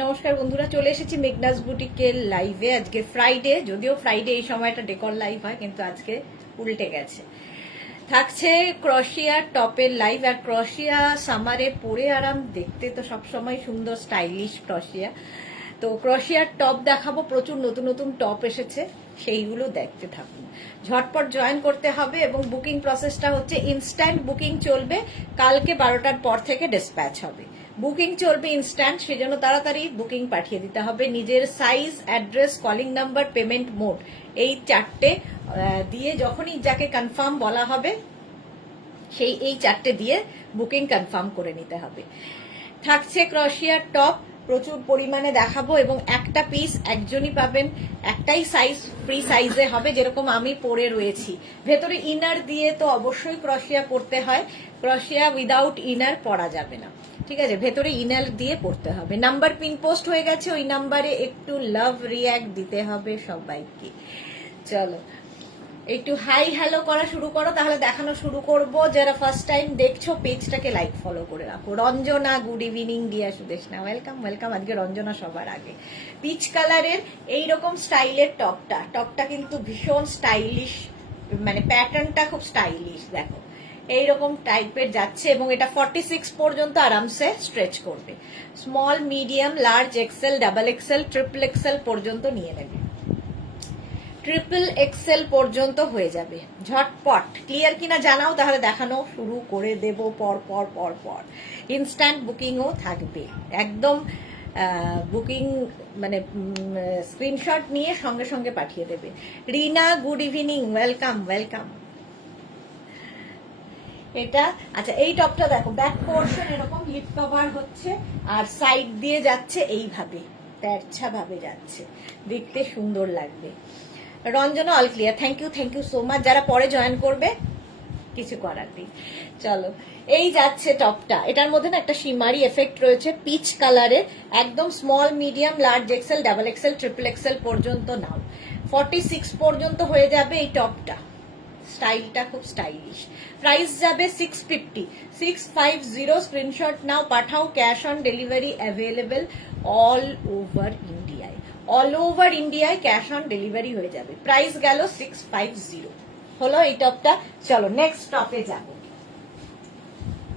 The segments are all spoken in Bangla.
নমস্কার বন্ধুরা, চলে এসেছি মেঘনাস বুটিকের লাইভে। আজকে ফ্রাইডে, যদিও ফ্রাইডে এই সময়টা ডেকর লাইভ হয়, কিন্তু আজকে উল্টে গেছে। থাকছে ক্রশিয়া টপের লাইভ। আর ক্রশিয়া সামারে পরে আরাম, দেখতে তো সবসময় সুন্দর স্টাইলিশ ক্রশিয়া। তো ক্রশিয়ার টপ দেখাবো, প্রচুর নতুন নতুন টপ এসেছে, সেইগুলো দেখতে থাকুন। ঝটপট জয়েন করতে হবে এবং বুকিং প্রসেসটা হচ্ছে ইনস্ট্যান্ট বুকিং চলবে। কালকে 12টার পর থেকে ডিসপ্যাচ হবে। বুকিং চলবে ইনস্ট্যান্ট, সেজন্য তাড়াতাড়ি বুকিং পাঠিয়ে দিতে হবে। নিজের size, address, calling number, payment mode, এই চারটে দিয়ে যখনই যাকে কনফার্ম বলা হবে এই চারটে দিয়ে বুকিং কনফার্ম করে নিতে হবে। থাকছে ক্রশিয়ার টপ, প্রচুর পরিমাণে দেখাবো এবং একটা পিস একজনই পাবেন। একটাই সাইজ ফ্রি সাইজে হবে, যেরকম আমি পরে রয়েছি। ভেতরে ইনার দিয়ে তো অবশ্যই ক্রশিয়া পরতে হয়, ক্রশিয়া উইদাউট ইনার পরা যাবে না, ঠিক আছে? ভেতরে ইনার দিয়ে পড়তে হবে। নাম্বার পিন পোস্ট হয়ে গেছে, ওই নাম্বারে একটু লাভ রিয়াক্ট দিতে হবে সবাইকে। চলো একটু হাই হ্যালো করা শুরু করো, তাহলে দেখানো শুরু করব। যারা ফার্স্ট টাইম দেখছো পেজটাকে লাইক ফলো করে রাখো। Ranjana, good evening. Dear Sudeshna, welcome welcome. আজকে রঞ্জনা সবার আগে। পিচ কালারের এইরকম স্টাইলের টপটা কিন্তু ভীষণ স্টাইলিশ, মানে প্যাটার্নটা খুব স্টাইলিশ। দেখো এইরকম টাইপের যাচ্ছে এবং এটা 46 পর্যন্ত আরামসে স্ট্রেচ করবে। Small, medium, large, XL, double XL, triple XL পর্যন্ত নিয়ে নেবে। ট্রিপল এক্সেল পর্যন্ত হয়ে যাবে। ঝটপট ক্লিয়ার কিনা জানাও, তাহলে দেখানো শুরু করে দেব পর পর পর পর। ইনস্ট্যান্ট বুকিংও থাকবে, একদম বুকিং মানে স্ক্রিনশট নিয়ে সঙ্গে সঙ্গে পাঠিয়ে দেবে। রিনা, গুড ইভিনিং, ওয়েলকাম ওয়েলকাম। এটা আচ্ছা, এই টপটা দেখো, ব্যাক পোর্শন এরকম হিপ কভার হচ্ছে আর সাইড দিয়ে যাচ্ছে এইভাবে, তেরছা ভাবে যাচ্ছে, দেখতে সুন্দর লাগবে। Ranjana all clear, thank you so much. যারা পরে জয়েন করবে কিছু করার নেই। চলো এই যাচ্ছে টপটা। এটার মধ্যে না একটা শিমারি এফেক্ট রয়েছে, পিচ কালারের, একদম small, medium, large XL, double XL, triple XL পর্যন্ত নাও। 46 পর্যন্ত হয়ে যাবে এই টপটা। স্টাইলটা খুব স্টাইলিশ। প্রাইস যাবে 650 স্ক্রিনশট নাও, পাঠাও। Cash on delivery available all over ইন্ডিয়ায়। অল ওভার ইন্ডিয়ায় ক্যাশ অন ডেলিভারি হয়ে যাবে। প্রাইস গেল 650। হলো এই টপটা। চলো নেক্সট টপে যাব।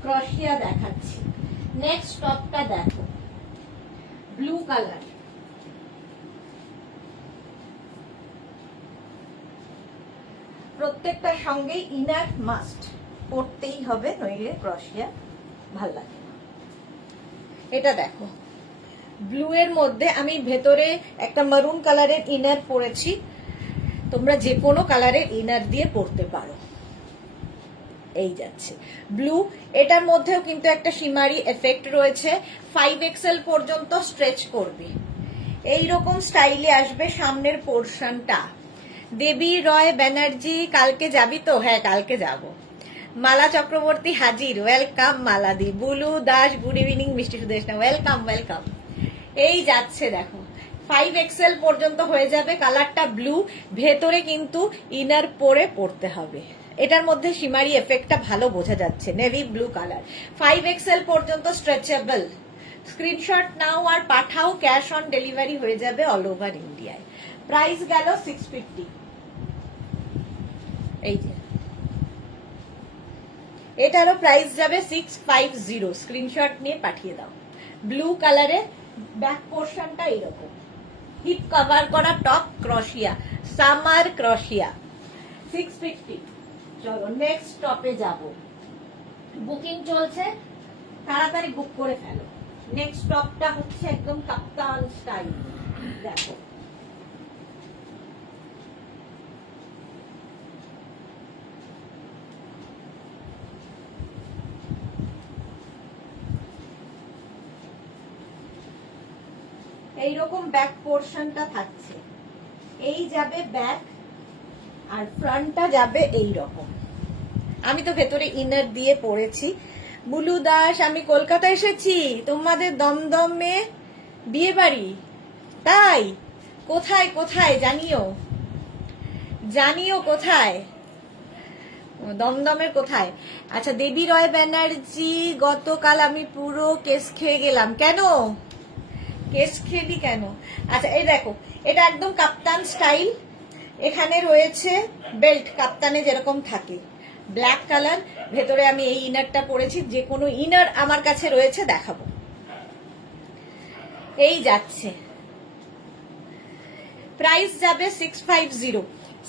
ক্রশিয়া দেখাচ্ছি। নেক্সট টপটা দেখো, ব্লু কালার। প্রত্যেকটার সঙ্গে ইনার মাস্ট পড়তেই হবে, নইলে ক্রশিয়া ভাল লাগে না। এটা দেখো ব্লু এর মধ্যে আমি ভেতরে একটা মারুন কালারের ইনার পরেছি, তোমরা যে কোনো কালারের ইনার দিয়ে পরতে পারো। এই যাচ্ছে ব্লু, এটার মধ্যেও কিন্তু একটা শিমারি এফেক্ট রয়েছে। 5XL পর্যন্ত স্ট্রেচ করবে, এইরকম স্টাইলে আসবে সামনের পোর্শনটা। দেবী রয় ব্যানার্জি, কালকে যাবি তো? হ্যাঁ কালকে যাব। মালা চক্রবর্তী হাজির, ওয়েলকাম মালাদি। Bulu Das, good evening. মিষ্টি সুদেশনা, ওয়েলকাম ওয়েলকাম। এই যাচ্ছে দেখো, 5XL পর্যন্ত হয়ে যাবে। কালারটা ব্লু, ভেতরে কিন্তু ইনার পরে পড়তে হবে। এটার মধ্যে শিমারি এফেক্টটা ভালো বোঝা যাচ্ছে, নেভি ব্লু কালার। 5XL পর্যন্ত স্ট্রেচেবল। স্ক্রিনশট নাও আর পাঠাও, ক্যাশ অন ডেলিভারি হয়ে যাবে অল ওভার ইন্ডিয়ায়। প্রাইস গেল 650। এই যে এটারও প্রাইস যাবে 650। স্ক্রিনশট নিয়ে পাঠিয়ে দাও। ব্লু কালারের, ব্যাক পোর্শনটা এরকম, হিপ কভার করা টপ, ক্রশিয়া, সামার ক্রশিয়া, 650। চলো নেক্সট টপে যাব। বুকিং চলছে, তাড়াতাড়ি বুক করে ফেলো। নেক্সট টপটা হচ্ছে একদম কাপ্তান স্টাইল। দেখো এইরকম ব্যাক পোর্শনটা থাকছে, এই যাবে ব্যাক আর ফ্রন্টটা যাবে এই রকম। আমি তো ভেতরে ইনার দিয়ে পরেছি। বুলু দাস, আমি কলকাতা এসেছি, তোমাদের দমদমে বিয়ে বাড়ি। তাই? কোথায় কোথায় জানিও, জানিও কোথায়, দমদমের কোথায়? আচ্ছা দেবী রয় ব্যানার্জি, গতকাল আমি পুরো কেস খেয়ে গেলাম। কেন কেস খেলি কেন? আচ্ছা এই দেখো, এটা একদম কাপ্তান স্টাইল। এখানে রয়েছে বেল্ট, কাপ্তানে যেরকম থাকে, ব্ল্যাক কালার। ভেতরে আমি এই ইনারটা পরেছি, যে কোনো ইনার আমার কাছে রয়েছে, দেখাবো। এই যাচ্ছে, প্রাইস যাবে 650।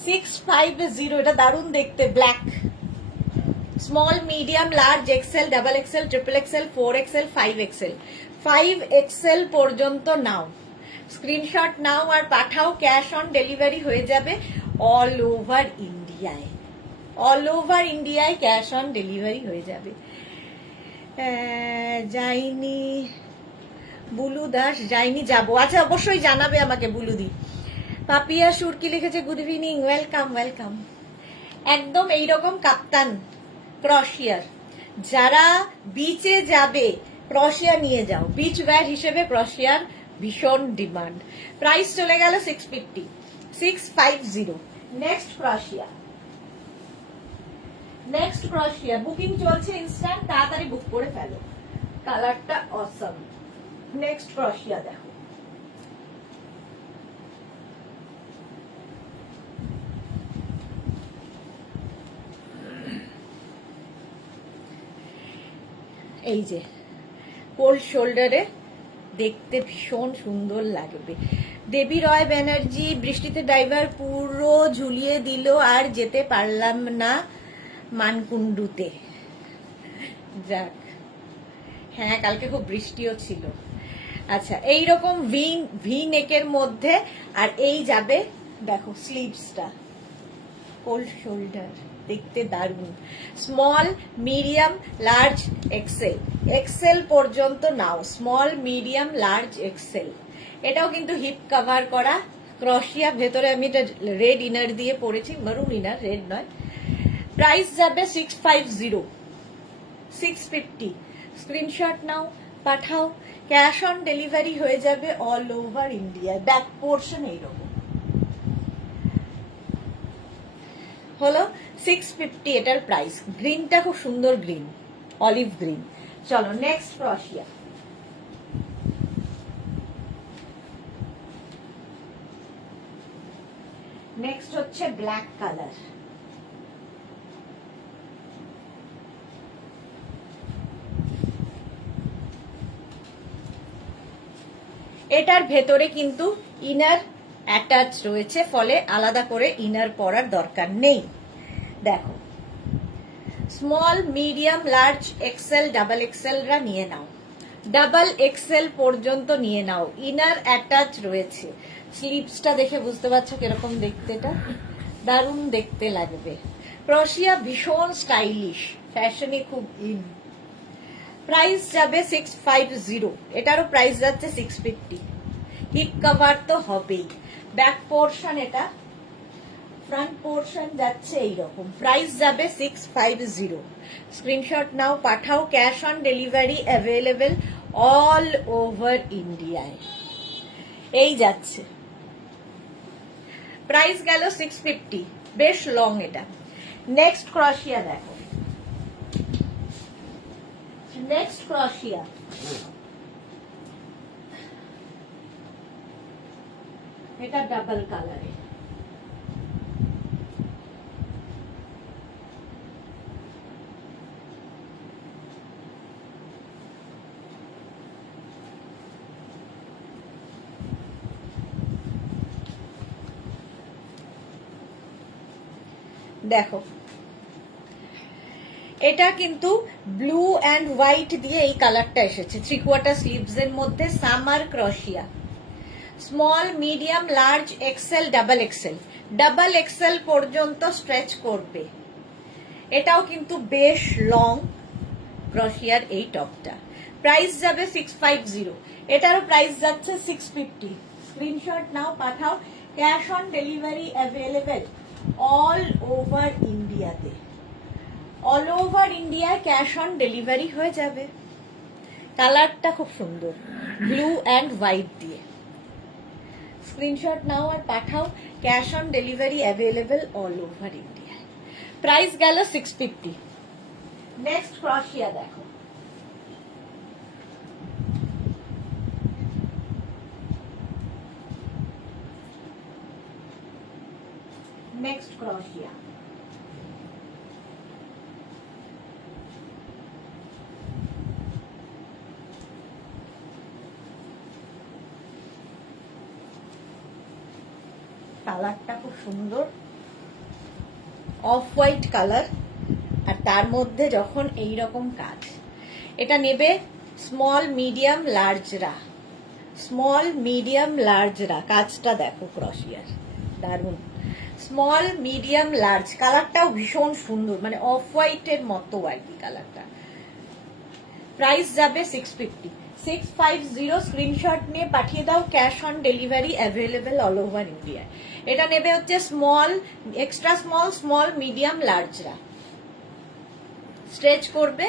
650, এটা দারুণ দেখতে, black. Small, medium, large, XL, double XL, triple XL, 4XL, 5XL। 5XL পর্যন্ত নাও, স্ক্রিনশট নাও আর পাঠাও। ক্যাশ অন ডেলিভারি হয়ে যাবে অল ওভার ইন্ডিয়ায়। অল ওভার ইন্ডিয়ায় ক্যাশ অন ডেলিভারি হয়ে যাবে। যাইনি বুলু দাস, যাইনি, যাবো। আচ্ছা অবশ্যই জানাবে আমাকে বুলুদি। পাপিয়া সুরকি লিখেছে গুড ইভিনিং, ওয়েলকাম ওয়েলকাম। একদম এইরকম কাপ্তান ক্রশিয়ার, যারা বিচে যাবে ক্রশিয়া নিয়ে যাও। বিচ ওয়্যার হিসেবে ক্রশিয়ার ভীষণ ডিমান্ড। প্রাইস চলে গেল 650, 650। নেক্সট ক্রশিয়া, নেক্সট ক্রশিয়া বুকিং চলছে ইনস্ট্যান্ট, তাড়াতাড়ি বুক করে ফেলো। কালারটা অসম। নেক্সট ক্রশিয়া দেখো, এই যে কোল্ড শোল্ডারে, দেখতে ভীষণ সুন্দর লাগবে। দেবী রয় ব্যানার্জি, বৃষ্টিতে ড্রাইভার পুরো ঝুলিয়ে দিল আর যেতে পারলাম না মানকুণ্ডুতে। যাক, হ্যাঁ কালকে খুব বৃষ্টিও ছিল। আচ্ছা এইরকম ভি নেকের মধ্যে, আর এই যাবে দেখো স্লিভসটা, কোল্ড শোল্ডার, দেখতে দারুণ। Small, medium, large, XL. XL পর্যন্ত নাও, স্মল, মিডিয়াম, লার্জ, এক্সেল। এটাও কিন্তু হিপ কভার করা ক্রশিয়া। ভেতরে আমি এটা রেড ইনার দিয়ে পরেছি, মারুন ইনার, রেড নয়। প্রাইস যাবে 650, 650। স্ক্রিনশট নাও, পাঠাও। ক্যাশ অন ডেলিভারি হয়ে যাবে all over India. Back portion এইরকম হলো 650 এটার প্রাইস। গ্রিনটা খুব সুন্দর গ্রিন, অলিভ গ্রিন। চলো নেক্সট ক্রশিয়া। নেক্সট হচ্ছে ব্ল্যাক কালার। এটার ভেতরে কিন্তু ইনার অ্যাটাচ রয়েছে, ফলে আলাদা করে ইনার পরার দরকার নেই। দেখো, small, medium, large, XL, double এক্সেলরা নিয়ে নাও। ডাবল এক্সেল পর্যন্ত নিয়ে নাও, ইনার অ্যাটাচ রয়েছে। স্লিভসটা দেখে বুঝতে পারছো কিরকম দেখতে, এটা দারুণ দেখতে লাগবে। ক্রশিয়া ভীষণ স্টাইলিশ, ফ্যাশনে খুব ইন। প্রাইস যাবে 650, এটারও প্রাইস যাচ্ছে 650। হিপ কভার তো হবেই। ব্যাক পোর্শন এটা, ফ্রন্ট পোর্শন যাচ্ছে এইরকম। প্রাইস যাবে 650। স্ক্রিনশট নাও, পাঠাও। Cash on delivery available all over ইন্ডিয়ায়। এই যাচ্ছে, প্রাইস গেল 650, বেশ লং এটা। নেক্সট ক্রশিয়া দেখো, নেক্সট ক্রশিয়া। এটা ডাবল কালারে। দেখো, এটা কিন্তু ব্লু অ্যান্ড হোয়াইট দিয়ে এই কালারটা এসেছে, 3/4 স্লিভস এর মধ্যে। সামার ক্রশিয়া, small, medium, large, XL, double XL. Double XL পর্যন্ত স্ট্রেচ করবে। এটাও কিন্তু বেশ লং ক্রশিয়ার এই টপটা। প্রাইস যাবে 650, এটারও প্রাইস যাচ্ছে 650। স্ক্রিনশট নাও, পাঠাও। Cash on delivery available all over ইন্ডিয়াতে। All over India cash on delivery হয়ে যাবে। কালারটা খুব সুন্দর, ব্লু অ্যান্ড হোয়াইট দিয়ে। স্ক্রিনশট নাও আর পাঠাও। Cash on delivery available all over India. Price গেল 650। নেক্সট ক্রশিয়া দেখো, নেক্সট ক্রশিয়া, কালারটা খুব সুন্দর, অফ হোয়াইট কালার, আর তার মধ্যে যখন এই রকম কাজ, এটা নেবে স্মল মিডিয়াম লার্জরা, স্মল মিডিয়াম লার্জরা, কাজটা দেখো ক্রশিয়ার, দারুণ। স্মল মিডিয়াম লার্জ, কালারটাও ভীষণ সুন্দর, মানে অফ হোয়াইটের মতো আর কি কালারটা। প্রাইস যাবে 650, 650, স্ক্রিনশট নিয়ে পাঠিয়ে দাও, cash on delivery available all over India. এটা নেবে হচ্ছে small, extra small, small medium লার্জরা, স্ট্রেচ করবে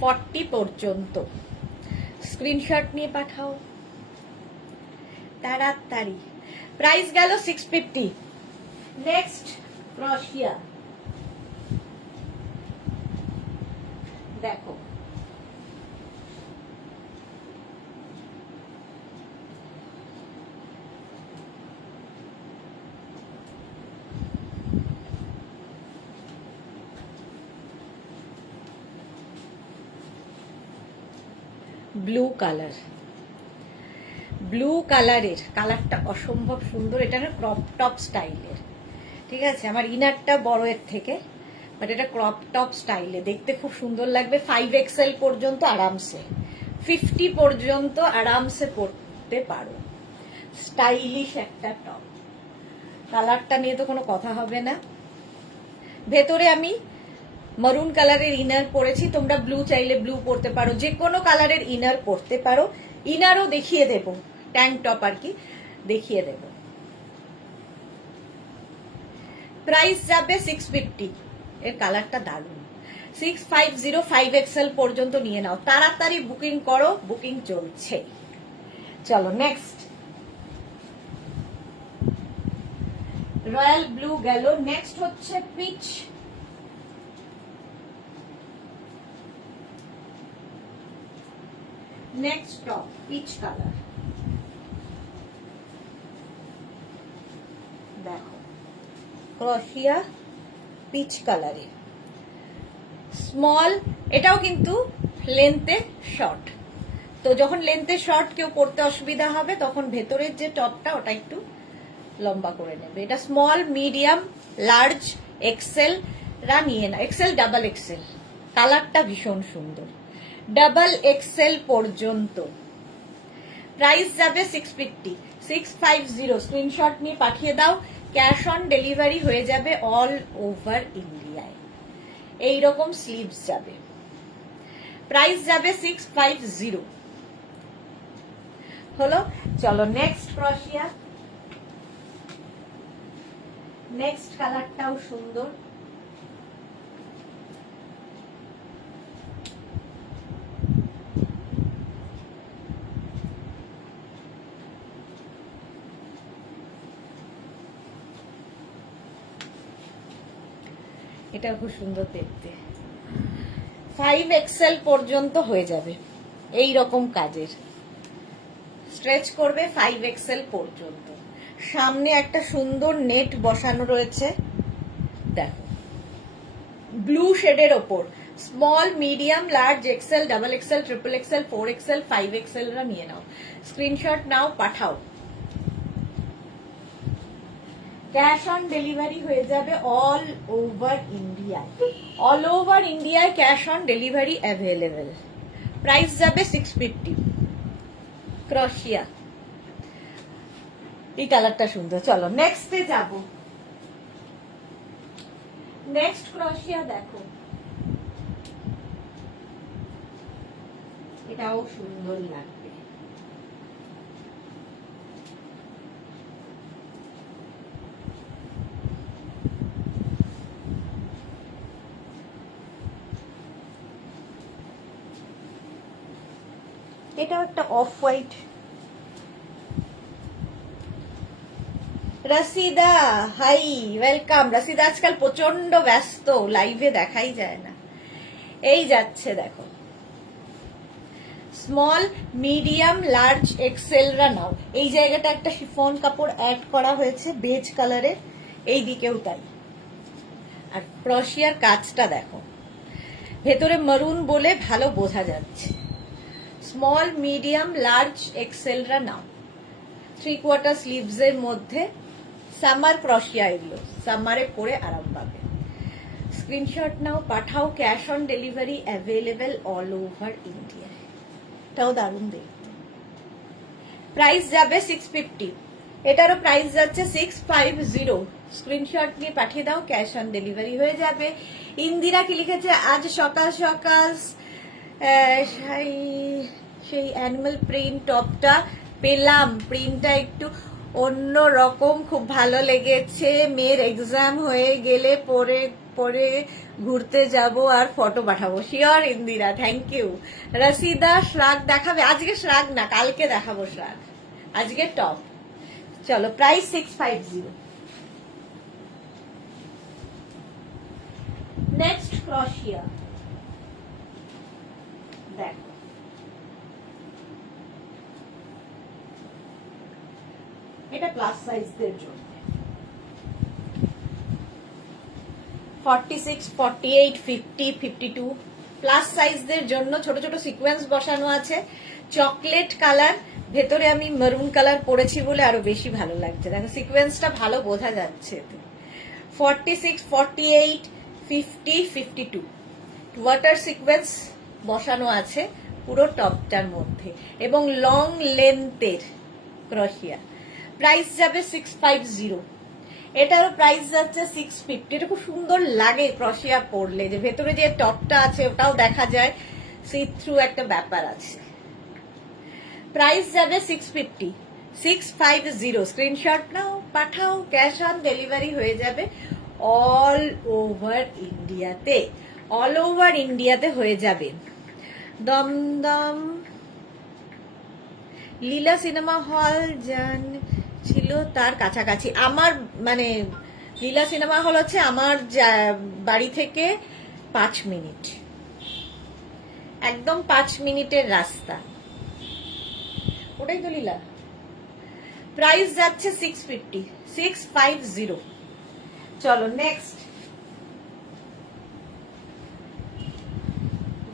40 পর্যন্ত। স্ক্রিনশট নিয়ে পাঠাও তাড়াতাড়ি। প্রাইস গেল 650। নেক্সট ক্রশিয়া দেখো, ব্লু কালার, ব্লু কালারের, কালারটা অসম্ভব সুন্দর, এটা না ক্রপ টপ স্টাইলের, ঠিক আছে, আমার ইনারটা বড় এর থেকে, বাট এটা ক্রপ টপ স্টাইলে, দেখতে খুব সুন্দর লাগবে। 5XL পর্যন্ত আরামসে, 50 পর্যন্ত আরামসে পরতে পারো, স্টাইলিশ একটা টপ। কালারটা নিয়ে তো কোনো কথা হবে না। ভেতরে আমি মারুন কালারের ইনার পরেছি, তোমরা ব্লু চাইলে ব্লু পরতে পারো, যে কোনো কালারের ইনার পরতে পারো। ইনারও দেখিয়ে দেব, ট্যাঙ্ক টপ আর কি দেখিয়ে দেব। প্রাইস যাবে 650, এর কালারটা দারুণ। 650, 5XL পর্যন্ত নিয়ে নাও, তাড়াতাড়ি বুকিং করো, বুকিং চলছে। চলো নেক্সট, রয়্যাল ব্লু গেল, নেক্সট হচ্ছে peach, next top peach colour, দেখো ক্রশিয়া পিচ কালারে, স্মল, এটাও কিন্তু লেন্থে শর্ট, তো যখন লেন্থে শর্ট কেউ পরতে অসুবিধা হবে তখন ভেতরের যে টপটা ওটা একটু লম্বা করে নেবে। এটা স্মল মিডিয়াম লার্জ এক্সেল রা নিয়ে না, এক্সেল ডাবল এক্সেল, কালারটা ভীষণ সুন্দর, ডাবল এক্সেল পর্যন্ত। প্রাইস যাবে 650, 650, স্ক্রিনশট নিয়ে পাঠিয়ে দাও, ক্যাশ অন ডেলিভারি হয়ে যাবে অল ওভার ইন্ডিয়ায়। এইরকম স্লিভস যাবে, প্রাইস যাবে 650 হলো। চলো নেক্সট ক্রশিয়া, নেক্সট কালারটাও সুন্দর, এটা খুব সুন্দর দেখতে। 5XL পর্যন্ত হয়ে যাবে এই রকম কাজের, স্ট্রেচ করবে 5XL পর্যন্ত। সামনে একটা সুন্দর নেট বসানো রয়েছে, দেখো ব্লু শেডের ওপর, small medium large XL double XL triple XL 4XL 5XL রা নিয়ে নাও, স্ক্রিনশট নাও পাঠাও, ক্যাশ অন ডেলিভারি হয়ে যাবে অল ওভার ইন্ডিয়ায়, অল ওভার ইন্ডিয়ায় cash on delivery available. Price যাবে 650। ক্রশিয়া, এই কালারটা সুন্দর। চলো নেক্সটে যাব, নেক্সট ক্রশিয়া দেখো, এটাও সুন্দর লাগবে, এটাও একটা off white. Rashida hi, welcome. Rashida আজকাল প্রচন্ড ব্যস্ত, লাইভে দেখাই যায় না। এই যাচ্ছে দেখো, স্মল মিডিয়াম লার্জ এক্সেল রা নাও। এই জায়গাটা একটা শিফন কাপড় অ্যাড করা হয়েছে বেজ কালারের, এই দিকেও তাই, আর ক্রশিয়ার কাজটা দেখো, ভেতরে মারুন বলে ভালো বোঝা যাচ্ছে। স্মল, মিডিয়াম, লার্জ, এক্সেলরা নাও। 3/4 স্লিভস এর মধ্যে সামার ক্রশিয়া, এগুলো সামারে পরে আরাম পাবে। স্ক্রিনশট নাও, পাঠাও। Cash on delivery available all over India. এটাও দারুণ দেখতে। প্রাইস যাবে 650, এটারও প্রাইস যাচ্ছে 650। স্ক্রিনশট নিয়ে পাঠিয়ে দাও, ক্যাশ অন ডেলিভারি হয়ে যাবে। ইন্দিরা কি লিখেছে, আজ সকাল সকাল সেই অ্যানিমাল প্রিন্ট টপটা পেলাম, প্রিন্টটা একটু অন্য রকম, খুব ভালো লেগেছে। মেয়ের এক্সাম হয়ে গেলে পরে পরে ঘুরতে যাব আর ফটো পাঠাবো। Sure Indira, thank you. Rashida shrug দেখাবে? আজকে শ্রাগ না, কালকে দেখাবো শ্রাগ, আজকে টপ। চলো, প্রাইস 650। নেক্সট ক্রশিয়া দেখো, এটা প্লাস সাইজদের জন্য। 46, 48, 50, 52 প্লাস সাইজদের জন্য ছোট ছোট সিকোয়েন্স বসানো আছে। চকলেট কালার, ভেতরে আমি মেরুন কালার পরেছি বলে আরো বেশি ভালো লাগছে। দেখো সিকোয়েন্সটা ভালো বোঝা যাচ্ছে। 46, 48, 50, 52 ওয়াটার সিকোয়েন্স বসানো আছে পুরো টপটার মধ্যে, এবং লং লেন্থের ক্রশিয়া। প্রাইস যাবে 650। এটারও প্রাইস যাচ্ছে 650। এটা খুব সুন্দর লাগে ক্রশিয়া পরলে, যে ভেতরে যে টপটা আছে ওটাও দেখা যায়, সি থ্রু একটা ব্যাপার আছে। প্রাইস যাবে 650, 650। স্ক্রিনশট নাও, পাঠাও, ক্যাশ অন ডেলিভারি হয়ে যাবে অল ওভার ইন্ডিয়াতে। অল ওভার ইন্ডিয়াতে হয়ে যাবে। দমদম লীলা সিনেমা হল ছিল তার কাছাকাছি। আমার মানে লীলা সিনেমা হল হচ্ছে আমার বাড়ি থেকে 5 মিনিট, একদম 5 মিনিটের রাস্তা, ওটাই তো লীলা। প্রাইস যাচ্ছে 650, 650। চলো নেক্সট,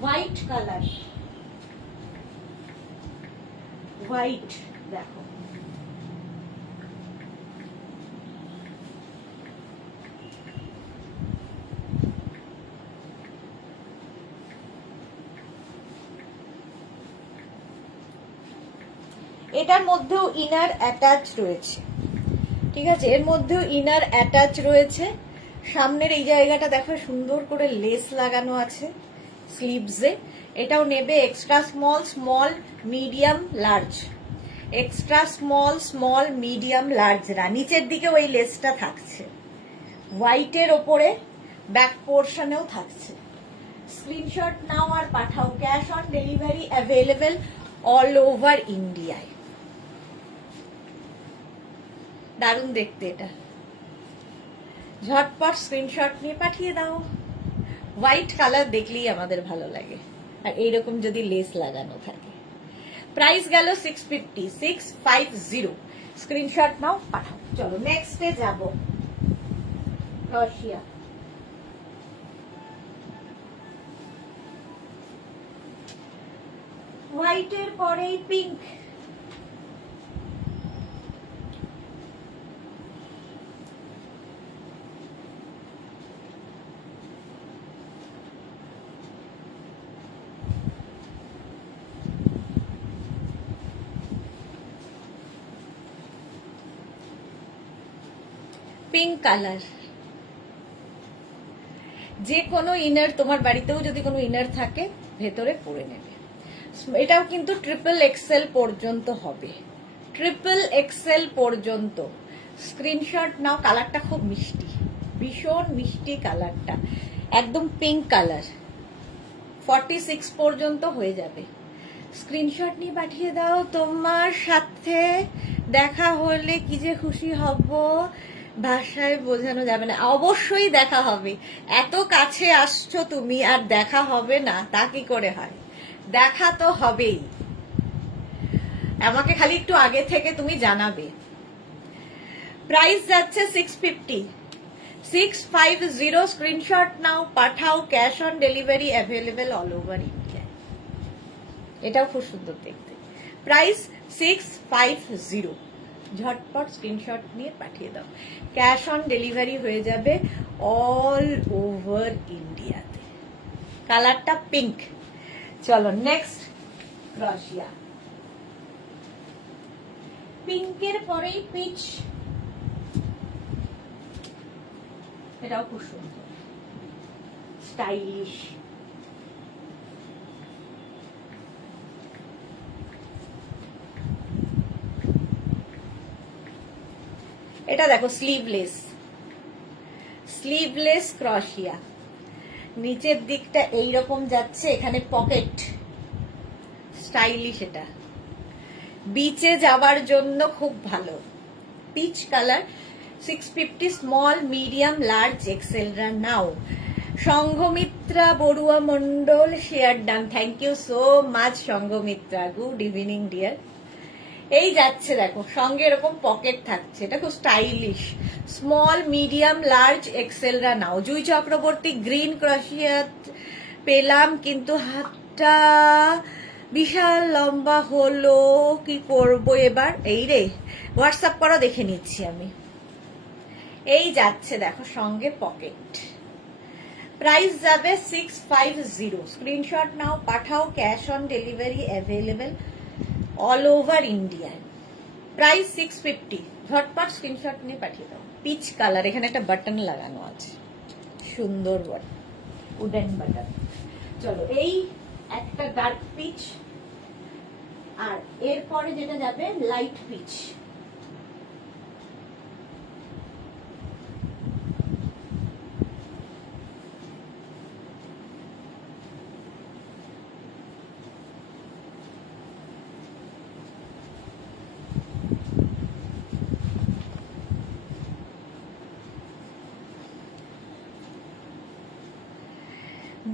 হোয়াইট কালার। হোয়াইট দেখো, এটার মধ্যেও ইনার অ্যাটাচ রয়েছে, ঠিক আছে, এর মধ্যেও ইনার অ্যাটাচ রয়েছে। সামনের এই জায়গাটা দেখো সুন্দর করে লেস লাগানো আছে স্লিভসে। এটাও নেবে extra small, small, medium, large. Extra small, small, medium, লার্জরা নিচের দিকে ওই লেসটা থাকছে, হোয়াইটের ওপরে ব্যাক পোর্শনেও থাকছে। স্ক্রিনশট নাও আর পাঠাও, cash on delivery available all over ইন্ডিয়ায়। দারুণ দেখতে এটা, ঝটপট স্ক্রিনশট নিয়ে পাঠিয়ে দাও। হোয়াইট কালার দেখলেই আমাদের ভালো লাগে, আর এইরকম যদি লেস লাগানো থাকে। প্রাইস গেল 650, 650। স্ক্রিনশট নাও, পাঠাও। চলো নেক্সটে যাব, ক্রশিয়া। হোয়াইটের পরেই পিঙ্ক। পিঙ্ক কালার, যে কোনো ইনার, তোমার বাড়িতেও যদি কোনো ইনার থাকে ভেতরে পরে নেবে। এটাও কিন্তু ট্রিপল এক্সেল পর্যন্ত হবে, ট্রিপল এক্সেল পর্যন্ত। স্ক্রিনশট নাও, কালারটা খুব মিষ্টি, ভীষণ মিষ্টি কালারটা, একদম পিঙ্ক কালার। 46 পর্যন্ত হয়ে যাবে। স্ক্রিনশট নিয়ে পাঠিয়ে দাও। তোমার সাথে দেখা হলে কি যে খুশি হব, ভাষায় বোঝানো যাবে না। অবশ্যই দেখা হবে, এত কাছে আসছো তুমি, আর দেখা হবে না তা কি করে হয়? দেখা তো হবেই, আমাকে খালি একটু আগে থেকে তুমি জানাবে। প্রাইস যাচ্ছে 650, 650 স্ক্রিনশট নাও, পাঠাও, cash on delivery available all over India. এটাও খুব সুন্দর দেখতে। প্রাইস 650, ঝটপট স্ক্রিনশট নিয়ে পাঠিয়ে দাও। ক্যাশ অন ডেলিভারি হয়ে যাবে অল ওভার ইন্ডিয়াতে। কালারটা পিঙ্ক। চলো নেক্সট ক্রশিয়া। পিঙ্কের পরেই পিচ, এটাও খুব সুন্দর স্টাইলিশ। এটা দেখো স্লিভলেস, স্লিভলেস ক্রশিয়া। নিচের দিকটা এইরকম যাচ্ছে, এখানে পকেট, স্টাইলিশ। এটা বিচে যাওয়ার জন্য খুব ভালো। Peach colour. 650 small, medium, large, এক্সেলরা নাও। Sanghamitra Barua Mondal share done, thank you so much Sanghamitra, good evening dear. এই যাচ্ছে দেখো, সঙ্গে এরকম পকেট থাকছে, এটা খুব স্টাইলিশ। স্মল, মিডিয়াম, লার্জ, এক্সেলরা নাও। জুই চক্রবর্তী গ্রিন ক্রশিয়া পেলাম, কিন্তু হাতটা বিশাল লম্বা হলো, কি করব এবার? এই রে, হোয়াটসঅ্যাপ করো, দেখে নিচ্ছি আমি। এই যাচ্ছে দেখো, সঙ্গে পকেট। প্রাইস যাবে 650, স্ক্রিনশট নাও, পাঠাও, cash on delivery available all over India. Price 650, ঝটপট স্ক্রিনশট নিয়ে পাঠিয়ে দাও। পিচ কালার, এখানে একটা বাটন লাগানো আছে, সুন্দর বাটন, উডেন বাটন। চলো, এই একটা ডার্ক পিচ, আর এরপরে যেটা যাবে লাইট পিচ।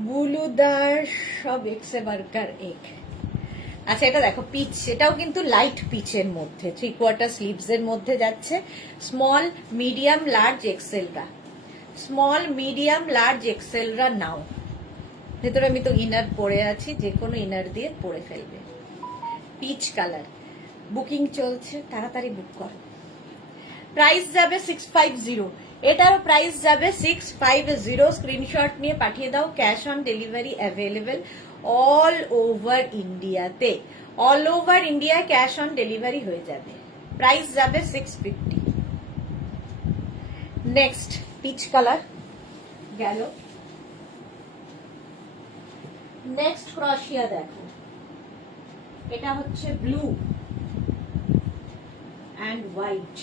বুলুদার সব এক্সে বার্কার এক। আচ্ছা, এটা দেখো পিচ, এটাও কিন্তু লাইট পিচের মধ্যে, 3/4 স্লিভস এর মধ্যে যাচ্ছে। স্মল, মিডিয়াম, লার্জ, এক্সেলরা। স্মল, মিডিয়াম, লার্জ, এক্সেলরা নাও। ভেতরে আমি তো ইনার পরে আছি, যে কোনো ইনার দিয়ে পরে ফেলবে। Peach colour. বুকিং চলছে, তাড়াতাড়ি বুক করো। প্রাইস যাবে 650, এটারও প্রাইস যাবে 650, স্ক্রিনশট নিয়ে পাঠিয়ে দাও। Cash on delivery available all over ইন্ডিয়াতে। All over India cash on delivery হয়ে যাবে। প্রাইস যাবে 650। নেক্সট পিচ কালার গেল। নেক্সট ক্রশিয়া দেখো, এটা হচ্ছে ব্লু অ্যান্ড হোয়াইট।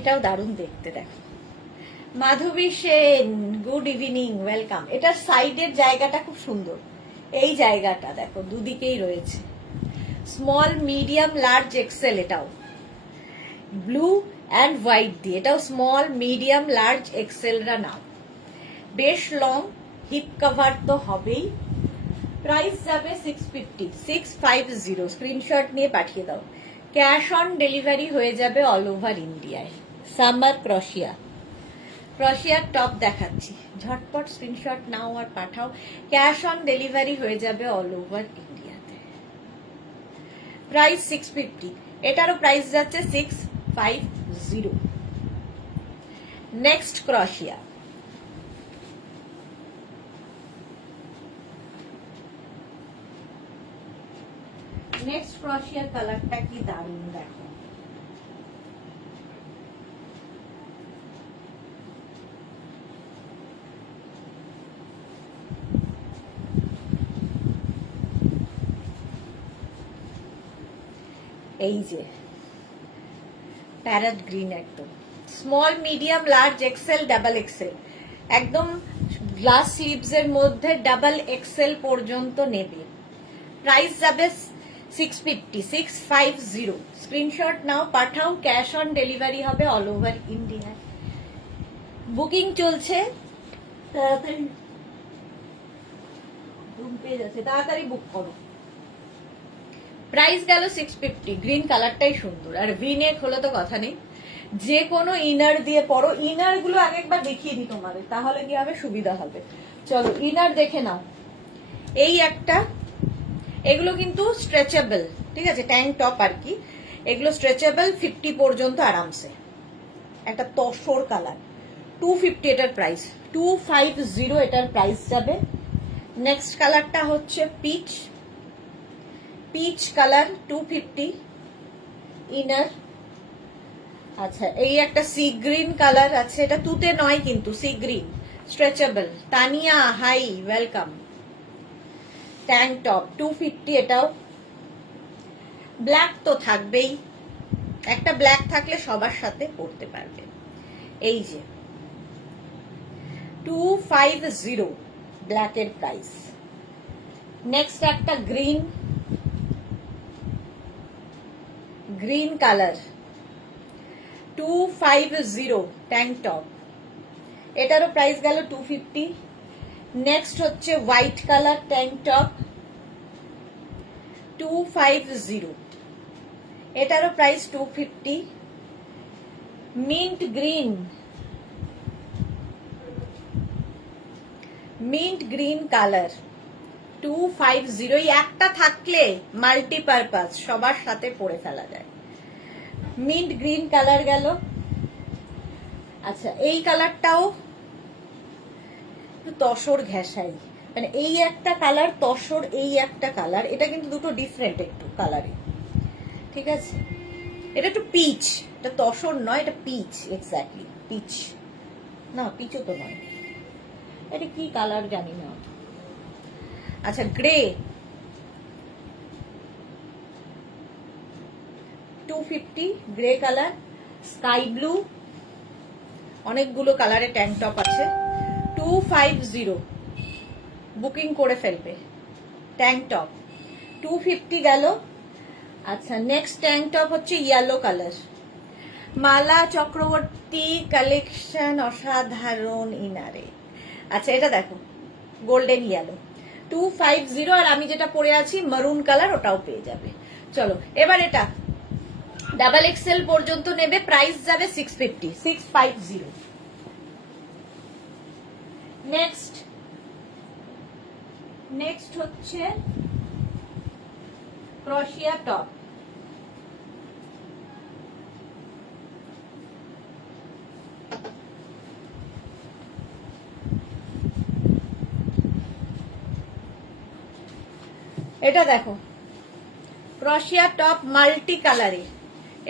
এটাও দারুণ দেখতে, দেখো। মাধবী সেন, গুড ইভিনিং, ওয়েলকাম। এটার সাইডের জায়গাটা খুব সুন্দর, এই জায়গাটা দেখো, দুদিকেই রয়েছে। Small, medium, large, XL. এটাও ব্লু অ্যান্ড হোয়াইট দিয়ে, এটাও স্মল, মিডিয়াম, লার্জ, এক্সেলরা নাও। বেশ লং, হিপ কভার তো হবেই। প্রাইস যাবে 650, স্ক্রিনশট নিয়ে পাঠিয়ে দাও। ক্যাশ অন ডেলিভারি হয়ে যাবে অল ওভার ইন্ডিয়ায়। সামার ক্রশিয়া, ক্রশিয়ার টপ দেখাচ্ছি, ঝটপট স্ক্রিনশট নাও আর পাঠাও। ক্যাশ অন ডেলিভারি হয়ে যাবে অল ওভার ইন্ডিয়াতে। প্রাইস 650, এটারও প্রাইস যাচ্ছে 650। নেক্সট ক্রশিয়া। নেক্সট ক্রশিয়ার কালারটা কি দারুণ, দেখো। এই যে প্যারট গ্রিন, একদম small, medium, large, XL, double XL. একদম গ্লাস স্লিভস এর মধ্যে ডাবল এক্সেল পর্যন্ত নেবে। প্রাইস যাবে 650, স্ক্রিনশট নাও, পাঠাও। ক্যাশ অন ডেলিভারি হবে অল ওভার ইন্ডিয়া। বুকিং চলছে, তাড়াতাড়ি রুম পেজ আছে, তাড়াতাড়ি বুক করো। প্রাইস গেল 650। গ্রিন কালারটাই সুন্দর, আর ভি নেক হলে তো কথা নেই। যে কোনো ইনার দিয়ে পরো। ইনার গুলো আগে একবার দেখিয়ে দিই তোমাদের, তাহলে কি হবে, সুবিধা হবে। চলো ইনার দেখে নাও। এই একটা, এগুলো কিন্তু স্ট্রেচেবল, ঠিক আছে, ট্যাঙ্ক টপ আর কি। এগুলো স্ট্রেচেবল 50 পর্যন্ত আরামসে। একটা তসর কালার, 250 এটার প্রাইস, 250 এটার প্রাইস যাবে। নেক্সট কালারটা হচ্ছে পিচ, পিচ কালার 250 ইনার। আচ্ছা, এই একটা সি গ্রিন কালার আছে, এটা তুতে নয় কিন্তু, sea green stretchable. Tania hi, welcome. Tank top 250 এটাও। ব্ল্যাক তো থাকবেই, একটা ব্ল্যাক থাকলে সবার সাথে পরতে পারবে। এই যে 250 ব্ল্যাকের প্রাইস। নেক্সট একটা green, green colour 250 tank top, এটারও প্রাইস গেল 250। নেক্সট হচ্ছে হোয়াইট কালার ট্যাঙ্ক টপ 250, এটারও price 250। Mint green, mint green colour 250। একটা থাকলে মাল্টিপারপাস, সবার সাথে পরে ফেলা যায়। মিন্ট গ্রিন কালার গেল। আচ্ছা, এই কালারটাও তসর ঘেঁষাই, মানে এই একটা কালার তসর, এই একটা কালার, এটা কিন্তু দুটো ডিফারেন্ট একটু কালারে, ঠিক আছে। এটা একটু পিচ, এটা তসর নয়, এটা পিচ, এক্স্যাক্টলি পিচ, না পিচও তো নয়, এটা কি কালার জানি না। আচ্ছা, grey 250 grey colour. Sky blue, অনেকগুলো কালারে ট্যাঙ্ক টপ আছে, 250 বুকিং করে ফেলবে। ট্যাঙ্ক টপ 250 গেল। আচ্ছা, নেক্সট ট্যাঙ্ক টপ হচ্ছে ইয়েলো কালার, মালা চক্রবর্তী কালেকশন, অসাধারণ ইনারে। আচ্ছা, এটা দেখো গোল্ডেন ইয়েলো 250, আর আমি যেটা পরে আছি মারুন কালার, ওটাও পেয়ে যাবে। চলো এবার এটা ডাবল এক্সেল পর্যন্ত নেবে, প্রাইস যাবে 650, 650। নেক্সট, নেক্সট হচ্ছে ক্রোশিয়া টপ, এটা দেখো ক্রোশিয়া টপ মাল্টি কালারে,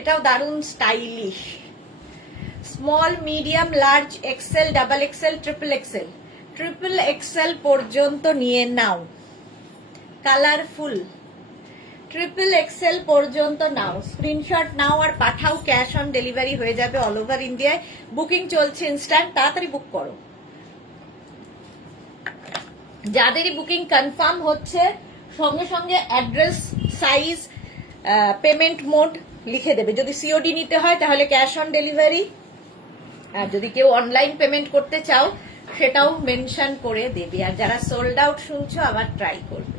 এটাও দারুণ stylish. Small, medium, large, XL, double XL, triple XL, triple XL পর্যন্ত নিয়ে নাও। কালারফুল, ট্রিপল এক্সেল পর্যন্ত নাও, স্ক্রিনশট নাও আর পাঠাও। ক্যাশ অন ডেলিভারি হয়ে যাবে অল ওভার ইন্ডিয়ায়। বুকিং চলছে ইনস্ট্যান্ট, তাড়াতাড়ি বুক করো। যাদেরই বুকিং কনফার্ম হচ্ছে সঙ্গে সঙ্গে অ্যাড্রেস, সাইজ, পেমেন্ট মোড লিখে দেবে। যদি সিওডি নিতে হয় তাহলে ক্যাশ অন ডেলিভারি, আর যদি কেউ অনলাইন পেমেন্ট করতে চাও সেটাও মেনশন করে দেবে। আর যারা সোল্ড আউট শুনছো আবার ট্রাই করবে।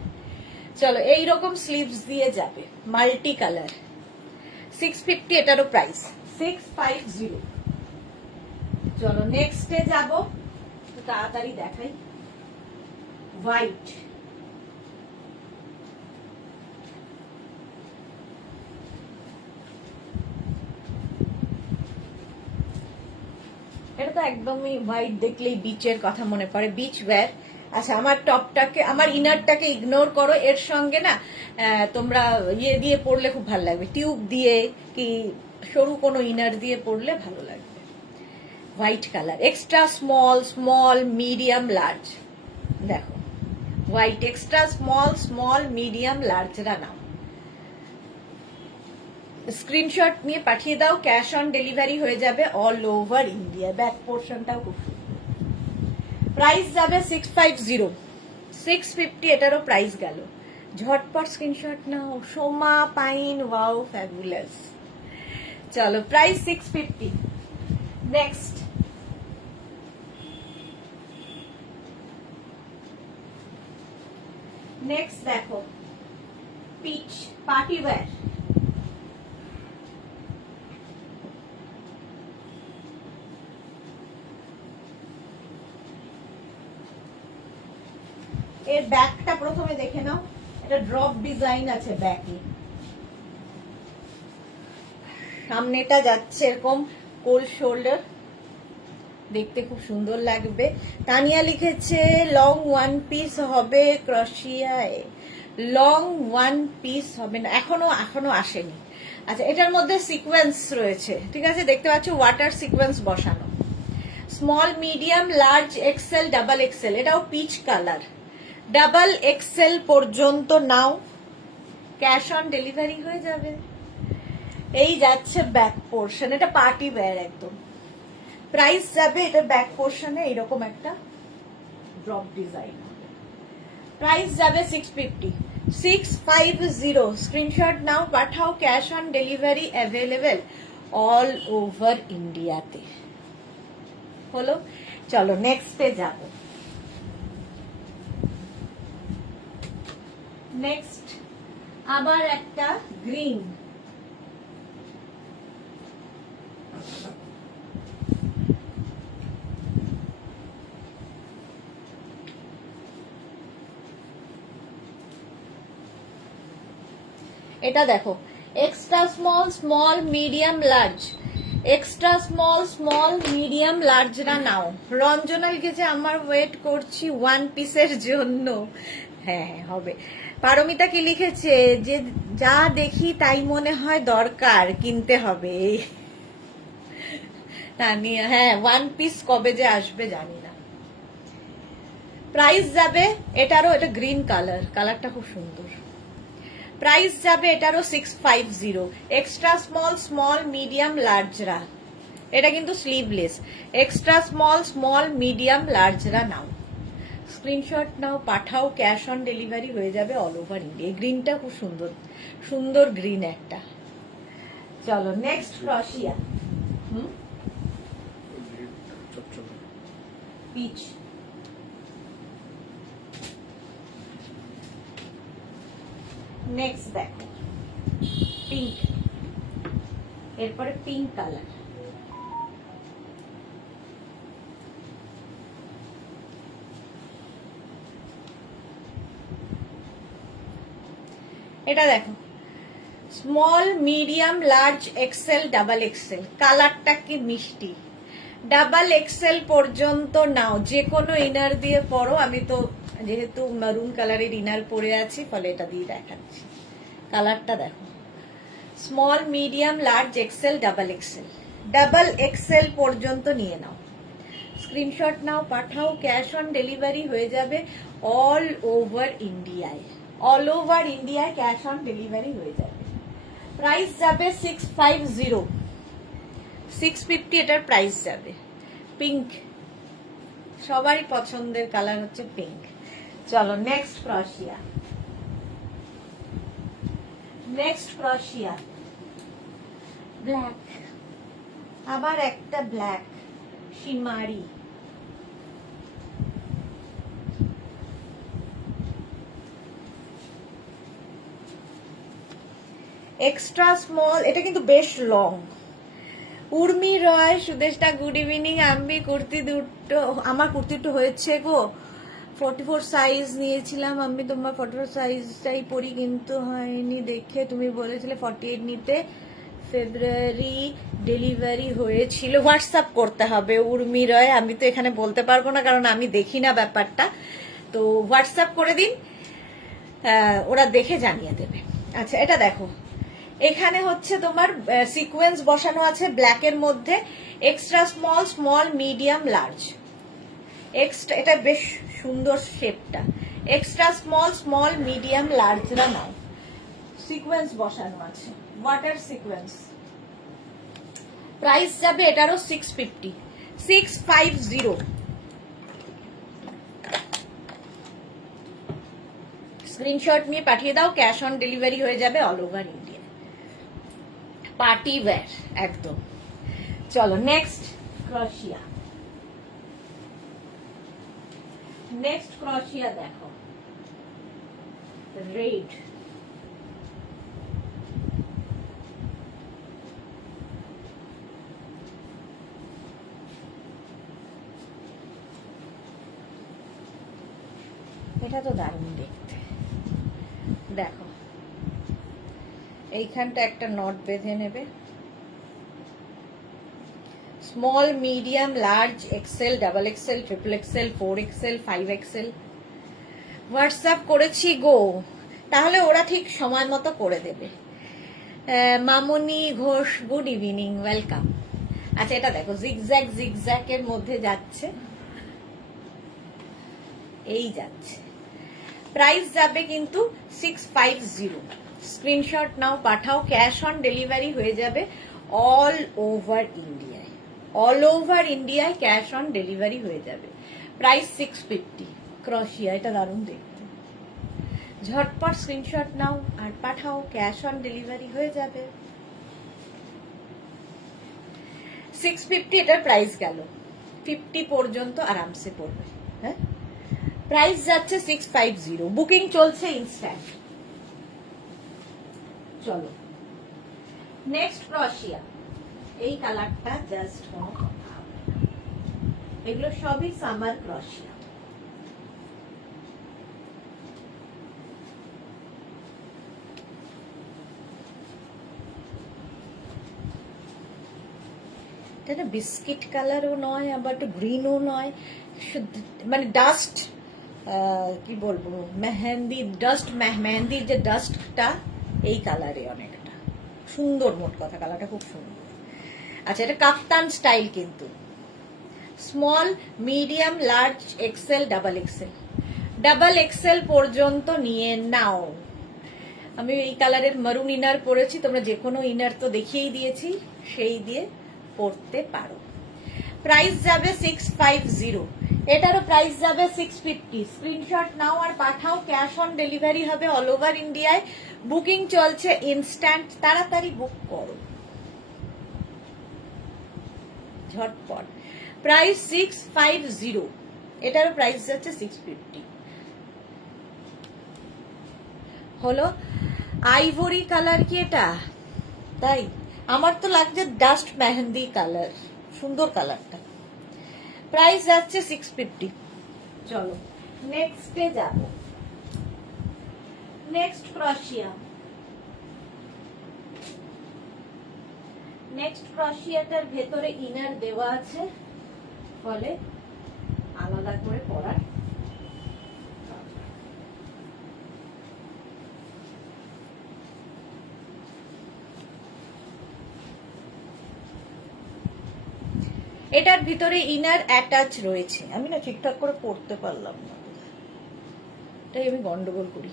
চলো, এইরকম স্লিভস দিয়ে যাবে, মাল্টি কালার 650, এটারও প্রাইস 650। চলো নেক্সটে যাব, তাড়াতাড়ি দেখাই। হোয়াইট, এটা তো একদমই হোয়াইট দেখলেই বিচের কথা মনে পড়ে, বিচ ওয়্যার। আচ্ছা, আমার টপটাকে, আমার ইনারটাকে ইগনোর করো, এর সঙ্গে না তোমরা ইয়ে দিয়ে পরলে খুব ভালো লাগবে, টিউব দিয়ে কি সরু কোনো ইনার দিয়ে পরলে ভালো লাগবে। White colour, extra small, small, medium, large, দেখো white extra small, small, medium, লার্জরা নাও। স্ক্রিনশট নিয়ে পাঠিয়ে দাও, ক্যাশ অন ডেলিভারি হয়ে যাবে অল ওভার ইন্ডিয়া। ব্যাক পোর্শনটাও খুব সুন্দর। প্রাইস যাবে 650, 650 এটারও প্রাইস গেল। ঝটপট স্ক্রিনশট নাও। Soma Pyne, wow fabulous. চলো, প্রাইস 650। নেক্সট, নেক্সট দেখো পিচ পার্টি ওয়্যার, এর ব্যাকটা প্রথমে দেখে নাও, এটা ড্রপ ডিজাইন আছে ব্যাকে, সামনেটা যাচ্ছে এরকম কোল শোল্ডার, দেখতে খুব সুন্দর লাগবে। তানিয়া লিখেছে লং ওয়ান পিস হবে ক্রোশিয়ায়, লং ওয়ান পিস হবে না, এখনো আসেনি। আচ্ছা, এটার মধ্যে সিকোয়েন্স রয়েছে, ঠিক আছে, দেখতে পাচ্ছ ওয়াটার সিকোয়েন্স বসানো। Small medium large XL double Excel, এটাও পিচ কালার, ডাবল এক্সেল পর্যন্ত নাও, ক্যাশ অন ডেলিভারি হয়ে যাবে। এই যাচ্ছে ব্যাক পোর্শন, এটা পার্টি ওয়্যার একদম। প্রাইস যাবে এটা ব্যাক পোর্শনে এরকম একটা ড্রপ ডিজাইন, প্রাইস যাবে 650, 650। স্ক্রিনশট নাও, পাঠাও, cash on delivery available all over ইন্ডিয়াতে। হলো, চলো নেক্সটে যাব। নেক্সট আবার একটা গ্রিন, এটা দেখো extra small small medium large, extra small small medium লার্জরা নাও। রঞ্জনা লিখেছে আমার ওয়েট করছি ওয়ান পিসের জন্য, হ্যাঁ হবে। পারমিতা কি লিখেছে যে যা দেখি তাই মনে হয় দরকার কিনতে হবে। তানিয়া হ্যাঁ, ওয়ান পিস কবে যে আসবে জানি না। প্রাইস যাবে এটারও, এটা গ্রিন কালার, কালারটা খুব সুন্দর। প্রাইস যাবে এটারও 650, এক্সট্রা স্মল স্মল মিডিয়াম লার্জরা, এটা কিন্তু sleeveless, extra small small medium লার্জরা নাও, স্ক্রিনশট নাও, পাঠাও, ক্যাশ অন ডেলিভারি হয়ে যাবে অল ওভার ইন্ডিয়া। গ্রিনটা খুব সুন্দর, সুন্দর গ্রিন একটা। চলো নেক্সট ক্রোশিয়া, পিচ, নেক্সট দেখো পিঙ্ক, এরপরে পিঙ্ক কালার, এটা দেখো small medium large XL double Excel, কালারটা কি মিষ্টি, ডাবল এক্সেল পর্যন্ত নাও, যে কোনো ইনার দিয়ে পরো। আমি তো যেহেতু মারুন কালারের ইনার পরে আছি ফলে এটা দিয়ে দেখাচ্ছি। কালারটা দেখো, small medium large XL double XL পর্যন্ত নিয়ে নাও, স্ক্রিনশট নাও, পাঠাও, ক্যাশ অন ডেলিভারি হয়ে যাবে অল ওভার ইন্ডিয়ায়, অল ওভার ইন্ডিয়ায় ক্যাশ অন ডেলিভারি হয়ে যাবে। প্রাইস যাবে 650, 650 এটার প্রাইস যাবে। পিঙ্ক সবারই পছন্দের কালার হচ্ছে পিঙ্ক। চলো নেক্সট ক্রোশিয়া, নেক্সট ক্রোশিয়া ব্ল্যাক, আবার একটা ব্ল্যাক শিমারি, এক্সট্রা স্মল, এটা কিন্তু বেশ লং। উর্মি রয়, সুদেশটা গুড ইভিনিং। আমি কুর্তি দুটো, আমার কুর্তি দুটো হয়েছে গো, 44 সাইজ নিয়েছিলাম আমি, তোমার 44 সাইজটাই পরি কিন্তু হয়নি, দেখে তুমি বলেছিলে 48 নিতে, ফেব্রুয়ারি ডেলিভারি হয়েছিল। হোয়াটসঅ্যাপ করতে হবে উর্মি রয়, আমি তো এখানে বলতে পারবো না কারণ আমি দেখি না ব্যাপারটা, তো হোয়াটসঅ্যাপ করে দিন, ওরা দেখে জানিয়ে দেবে। আচ্ছা এটা দেখো, এখানে হচ্ছে তোমার সিকোয়েন্স বসানো আছে ব্ল্যাকের মধ্যে, extra small small medium large, extra, এটা বেশ সুন্দর শেপটা, এক্সট্রা স্মল স্মল মিডিয়াম লার্জরা নাও, সিকোয়েন্স বসানো আছে, ওয়াটার সিকোয়েন্স। প্রাইস যাবে এটারও 650, 650। স্ক্রিনশট নিয়ে পাঠিয়ে দাও, ক্যাশ অন ডেলিভারি হয়ে যাবে all over India. Party wear একদম। চলো নেক্সট ক্রোশিয়া, নেক্সট ক্রোশিয়া দেখো, রেড, এটা তো দারুণ দেখতে। দেখো এইখানটা একটা নট বেঁধে নেবে, small, medium, large, XL, double XL, triple XL, 4XL, 5XL। WhatsApp করেছি গো, তাহলে ওরা ঠিক সময় মতো করে দেবে। Mamoni Ghosh, good evening, welcome. আচ্ছা এটা দেখো জিগজ্যাগ জিগজ্যাগের মধ্যে যাচ্ছে, এই যাচ্ছে। প্রাইস যাবে কিন্তু 650। স্ক্রিনশট নাও, পাঠাও, ক্যাশ অন ডেলিভারি হয়ে যাবে অল ওভার ইন্ডিয়ায়। অল ওভার ইন্ডিয়ায় ক্যাশ অন ডেলিভারি হয়ে যাবে। প্রাইস 650। ক্রশিয়া, এটা দারুণ দেখতে। ঝটপট স্ক্রিনশট নাও আর পাঠাও, ক্যাশ অন ডেলিভারি হয়ে যাবে। 650 এটার প্রাইস গেল, 50 পর্যন্ত আরামসে পড়বে। হ্যাঁ, প্রাইস যাচ্ছে 650। বুকিং চলছে ইনস্ট্যান্ট। চলো নেক্সট ক্রশিয়া, এই কালারটা জাস্ট কোনো কথা হবে না। এগুলো সবই সামার ক্রশিয়া। এটা বিস্কিট কালারও নয়, আবার একটু গ্রিনও নয়, মানে ডাস্ট, কি বলবো, মেহেন্দি ডাস্ট, মেহেন্দির যে ডাস্টটা এই কালারে অনেকটা সুন্দর। মোট কথা কালারটা খুব সুন্দর। আচ্ছা এটা কাপ্তান স্টাইল কিন্তু, small, medium, large, XL, double XL. Double XL পর্যন্ত নিয়ে নাও। আমি এই কালারের মারুন ইনার পরেছি, তোমরা যে কোনো ইনার তো দেখিয়েই দিয়েছি, সেই দিয়ে পড়তে পারো। প্রাইস যাবে 650। এটারও প্রাইস যাবে 650। স্ক্রিনশট নাও আর পাঠাও, ক্যাশ অন ডেলিভারি হবে অল ওভার ইন্ডিয়ায়। বুকিং চলছে ইনস্ট্যান্ট, তাড়াতাড়ি বুক করো ঝটপট। প্রাইস 650। এটারও প্রাইস যাচ্ছে 650। হলো আইভরি কালার কি এটা? তাই আমার তো লাগছে ডাস্ট মেহেন্দি কালার, সুন্দর কালারটা। প্রাইস যাচ্ছে 650। চলো নেক্সটে যাব। নেক্সট ক্রশিয়া। নেক্সট ক্রশিয়াটার ভেতরে ইনার দেওয়া আছে, ফলে আলাদা করে পরার এটার ভিতরে ইনার অ্যাটাচ রয়েছে। আমি না ঠিকঠাক করে পড়তে পারলাম না, এটাই আমি গন্ডগোল করি।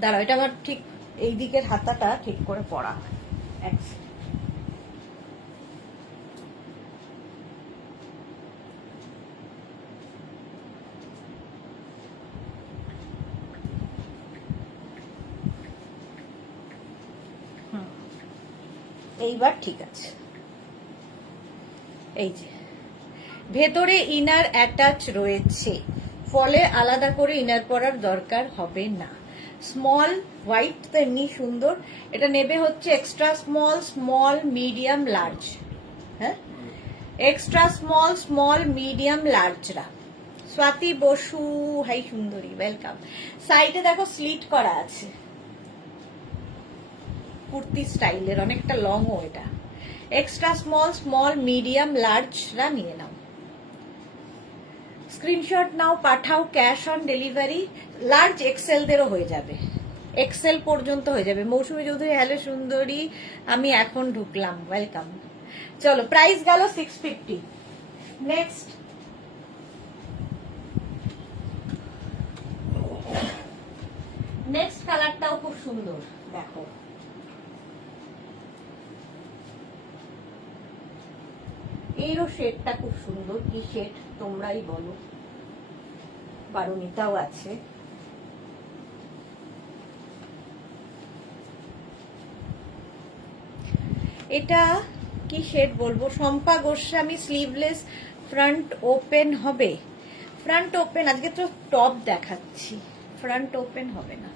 দাঁড়াও, এটা আমার ঠিক এই দিকের হাতাটা ঠিক করে পড়া হয়। এইবার ঠিক আছে। এই যে ভেতরে ইনার অ্যাটাচ রয়েছে, ফলে আলাদা করে ইনার পরার দরকার হবে না। স্মল, হোয়াইট তো এমনি সুন্দর। এটা নেবে হচ্ছে extra small, small, medium, large. হ্যাঁ, এক্সট্রা স্মল, স্মল, মিডিয়াম, লার্জরা। স্বাতি বসু, হাই সুন্দরী, ওয়েলকাম। সাইডে দেখো স্লিট করা আছে, কুর্তি স্টাইলের, অনেকটা লংও এটা। এক্সট্রা স্মল, স্মল, মিডিয়াম, লার্জরা নিয়ে নাও। স্ক্রিনশট নাও, পাঠাও, ক্যাশ অন ডেলিভারি। লার্জ এক্সেলদেরও হয়ে যাবে, এক্সেল পর্যন্ত হয়ে যাবে। মৌসুমী চৌধুরী, হ্যালো সুন্দরী, আমি এখন ঢুকলাম, ওয়েলকাম। চলো প্রাইস গেল 650। নেক্সট নেক্সট কালারটাও খুব সুন্দর, দেখো। এরও শেডটা খুব সুন্দর। কি শেড তোমরাই বলো, বারুনিতাও আছে। এটা কি শেড বলবো, Shampa Goswami. Sleeveless, front open হবে। ফ্রন্ট ওপেন, আজকে তো টপ দেখাচ্ছি, ফ্রন্ট ওপেন হবে না।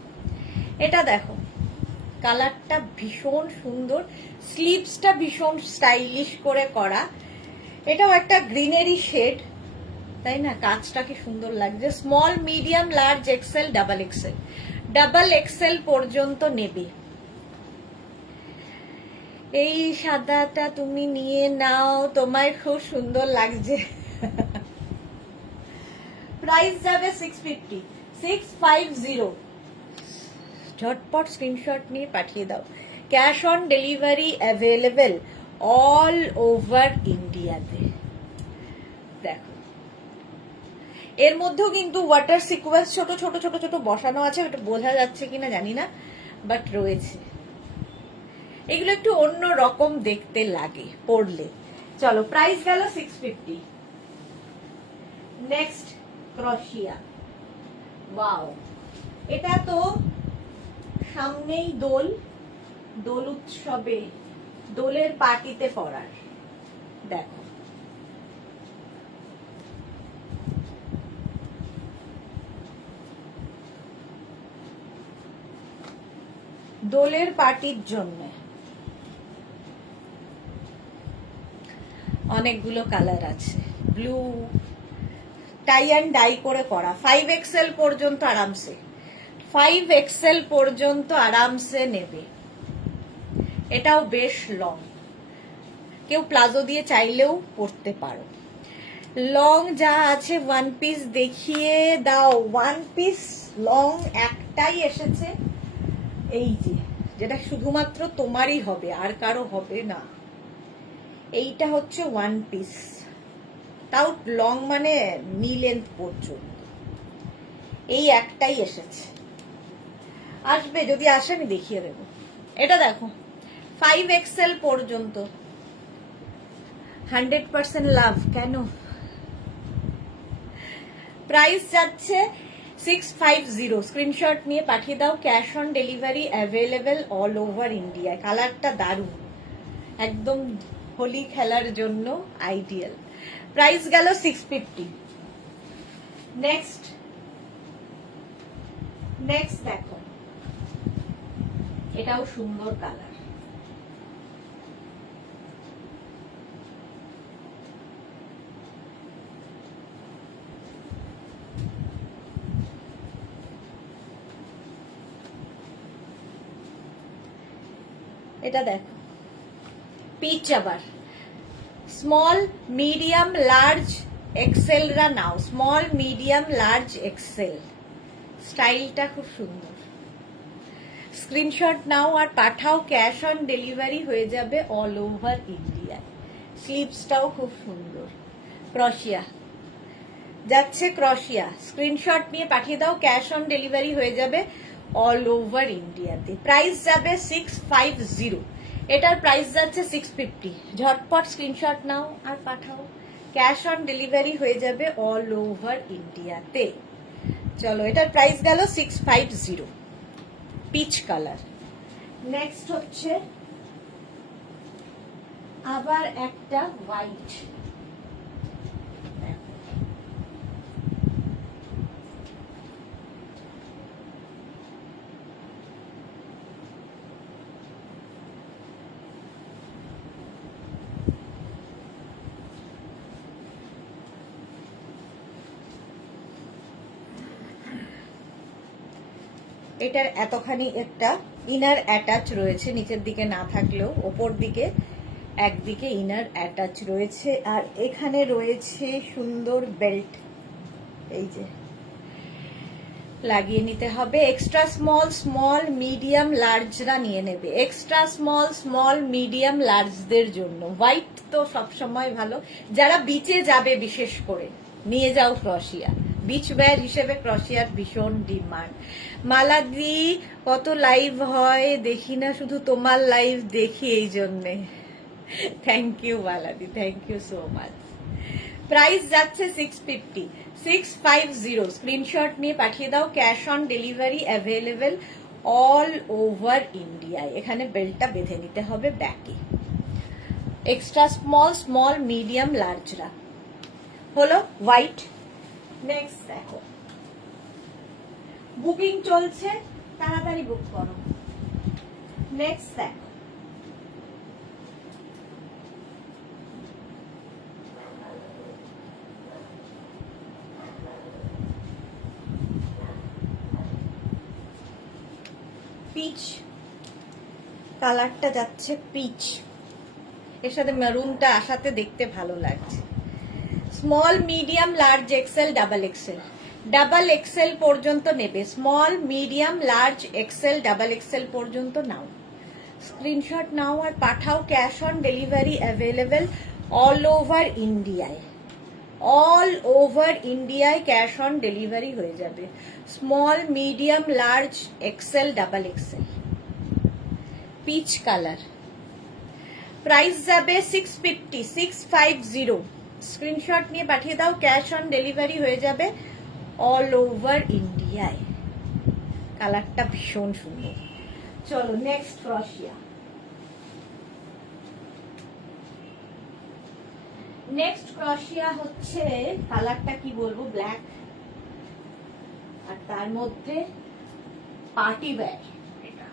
এটা দেখো, কালারটা ভীষণ সুন্দর, স্লিভসটা ভীষণ স্টাইলিশ করে করা। এটাও একটা গ্রিনারি শেড, তাই না? কাজটা কি সুন্দর লাগছে। Small, medium, large, XL, double XL, double XL পর্যন্ত নেবে। এই সাদাটা তুমি নিয়ে নাও, তোমায় খুব সুন্দর লাগছে। প্রাইস যাবে 650, 650। ঝটপট স্ক্রিনশট নিয়ে পাঠিয়ে দাও। Cash on delivery available all over ইন্ডিয়াতে। দেখো, এর মধ্যেও কিন্তু ওয়াটার সিকোয়েন্স ছোট ছোট ছোট ছোট বসানো আছে, ওটা বোঝা যাচ্ছে কিনা জানি না, বাট রয়েছে। এগুলো একটু অন্য রকম দেখতে লাগে পরলে। চলো, প্রাইস গেল 650। নেক্সট ক্রোশিয়া। ওয়াও, এটা তো সামনেই দোল, দোল উৎসবে, দোলের পার্টিতে পরার। দেখো, দোলের পার্টির জন্য অনেকগুলো কালার আছে। ব্লু, টাই অ্যান্ড ডাই করে করা। 5XL পর্যন্ত আরামসে, 5XL পর্যন্ত আরামসে নেবে। এটাও বেশ লং, কেউ প্লাজো দিয়ে চাইলেও পরতে পারো। লং যা আছে ওয়ান পিস দেখিয়ে দাও। ওয়ান পিস লং একটাই এসেছে, এই যে, যেটা শুধুমাত্র তোমারই হবে, আর কারো হবে না। এইটা হচ্ছে ওয়ান পিস, তাও লং মানে নি লেন্থ পর্যন্ত। এই একটাই এসেছে, আসবে, যদি আসে আমি দেখিয়ে দেব। এটা দেখো, 5XL পর্যন্ত। 100% লাভ। কেন? প্রাইস যাচ্ছে 650। স্ক্রিনশট নিয়ে পাঠিয়ে দাও। Cash on delivery available all over India. কালারটা দারুণ, একদম হোলি খেলার জন্য আইডিয়াল। প্রাইস গেল 650। নেক্সট দেখো, এটাও সুন্দর কালার। এটা দেখো, পিচ। আবার স্মল, মিডিয়াম, লার্জ, এক্সেল রা নাও। Small, medium, large, XL. স্টাইলটা খুব সুন্দর। স্ক্রিনশট নাও আর পাঠাও। ক্যাশ অন ডেলিভারি হয়ে যাবে অল ওভার ইন্ডিয়া। স্লিভসটাও খুব সুন্দর। ক্রোশিয়া যাচ্ছে, ক্রোশিয়া। স্ক্রিনশট নিয়ে পাঠিয়ে দাও। ক্যাশ অন ডেলিভারি হয়ে যাবে অল ওভার ইন্ডিয়াতে। প্রাইস যাবে 650। এটার প্রাইস যাচ্ছে 650। ঝটপট স্ক্রিনশট নাও আর পাঠাও। ক্যাশ অন ডেলিভারি হয়ে যাবে অল ওভার ইন্ডিয়াতে। চলো, এটার প্রাইস গেল 650। Peach colour. নেক্সট হচ্ছে আবার একটা হোয়াইট। এটার এতখানি একটা ইনার অ্যাটাচ রয়েছে, নিচের দিকে না থাকলেও ওপর দিকে একদিকে ইনার অ্যাটাচ রয়েছে। আর এখানে রয়েছে সুন্দর বেল্ট, এই যে লাগিয়ে নিতে হবে। এক্সট্রা স্মল, স্মল, মিডিয়াম, লার্জরা নিয়ে নেবে। এক্সট্রা স্মল, স্মল, মিডিয়াম, লার্জদের জন্য। হোয়াইট তো সবসময় ভালো, যারা বিচে যাবে বিশেষ করে নিয়ে যাও ক্রোশিয়া। বিচ ওয়্যার হিসেবে ক্রোশিয়ার ভীষণ ডিমান্ড। মালাদি, কত লাইভ হয় দেখি না, শুধু তোমার লাইভ দেখি এই জন্যে। থ্যাংক ইউ মালাদি, thank you so much. Price যাচ্ছে 650, 650। স্ক্রিনশট নিয়ে পাঠিয়ে দাও। Cash on delivery available all over ইন্ডিয়ায়। এখানে বেল্টটা বেঁধে নিতে হবে ব্যাকে। এক্সট্রা স্মল, স্মল, মিডিয়াম, লার্জরা হলো হোয়াইট। নেক্সট দেখো, বুকিং চলছে, তাড়াতাড়ি বুক করো। নেক্সট দেখো, পিচ কালারটা যাচ্ছে, পিচ এর সাথে মেরুনটা আসাতে দেখতে ভালো লাগছে। Small, medium, large, XL, double XL, double XL পর্যন্ত নেবে। Small, medium, large, XL, double XL পর্যন্ত নাও, স্ক্রিনশট নাও আর পাঠাও। Cash on delivery available all over ইন্ডিয়ায়, অল ওভার ইন্ডিয়ায় ক্যাশ অন ডেলিভারি হয়ে যাবে। Small, medium, large, XL, double XL, peach colour. Price যাবে 650, 650। স্ক্রিনশট নিয়ে পাঠিয়ে দাও, ক্যাশ অন ডেলিভারি হয়ে যাবে অল ওভার ইন্ডিয়ায়। কালারটা ভীষণ সুন্দর। চলো নেক্সট ক্রশিয়া। নেক্সট ক্রশিয়া হচ্ছে, কালারটা কি বলবো, ব্ল্যাক আর তার মধ্যে পার্টি ওয়্যার। এটা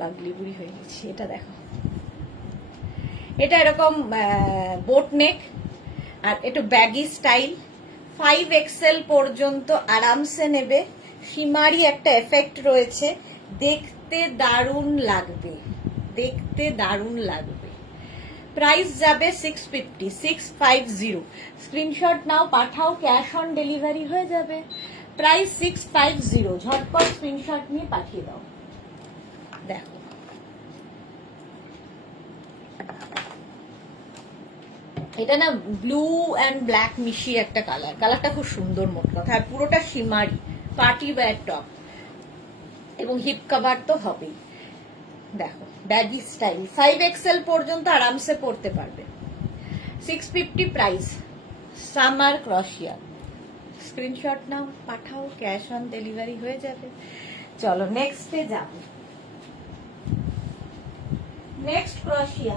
পাগলি বুড়ি হয়ে গেছি। এটা দেখো, এটা এরকম বোট নেক আর একটু ব্যাগি স্টাইল। 5 এক্সেল পর্যন্ত আরামসে নেবে। সীমারি একটা এফেক্ট রয়েছে, দেখতে দারুণ লাগবে, দেখতে দারুণ লাগবে। প্রাইস যাবে 650, 650। স্ক্রিনশট নাও, পাঠাও, ক্যাশ অন ডেলিভারি হয়ে যাবে। প্রাইস 650, ঝটপট স্ক্রিনশট নিয়ে পাঠিয়ে দাও। দেখো, এটা না ব্লু অ্যান্ড ব্ল্যাক মিশিয়ে একটা কালার। কালারটা খুব সুন্দর, মোট কথা। আর পুরোটা সীমারি, পার্টি ওয়্যার টপ এবং হিপ কভার তো হবেই। দেখো, ব্যাগি স্টাইল, 5 এক্সেল পর্যন্ত আরামসে পরতে পারবে। 650 প্রাইস। সামার ক্রশিয়া। স্ক্রিনশট নাও, পাঠাও, ক্যাশ অন ডেলিভারি হয়ে যাবে। চলো নেক্সটে যাব। নেক্সট ক্রশিয়া,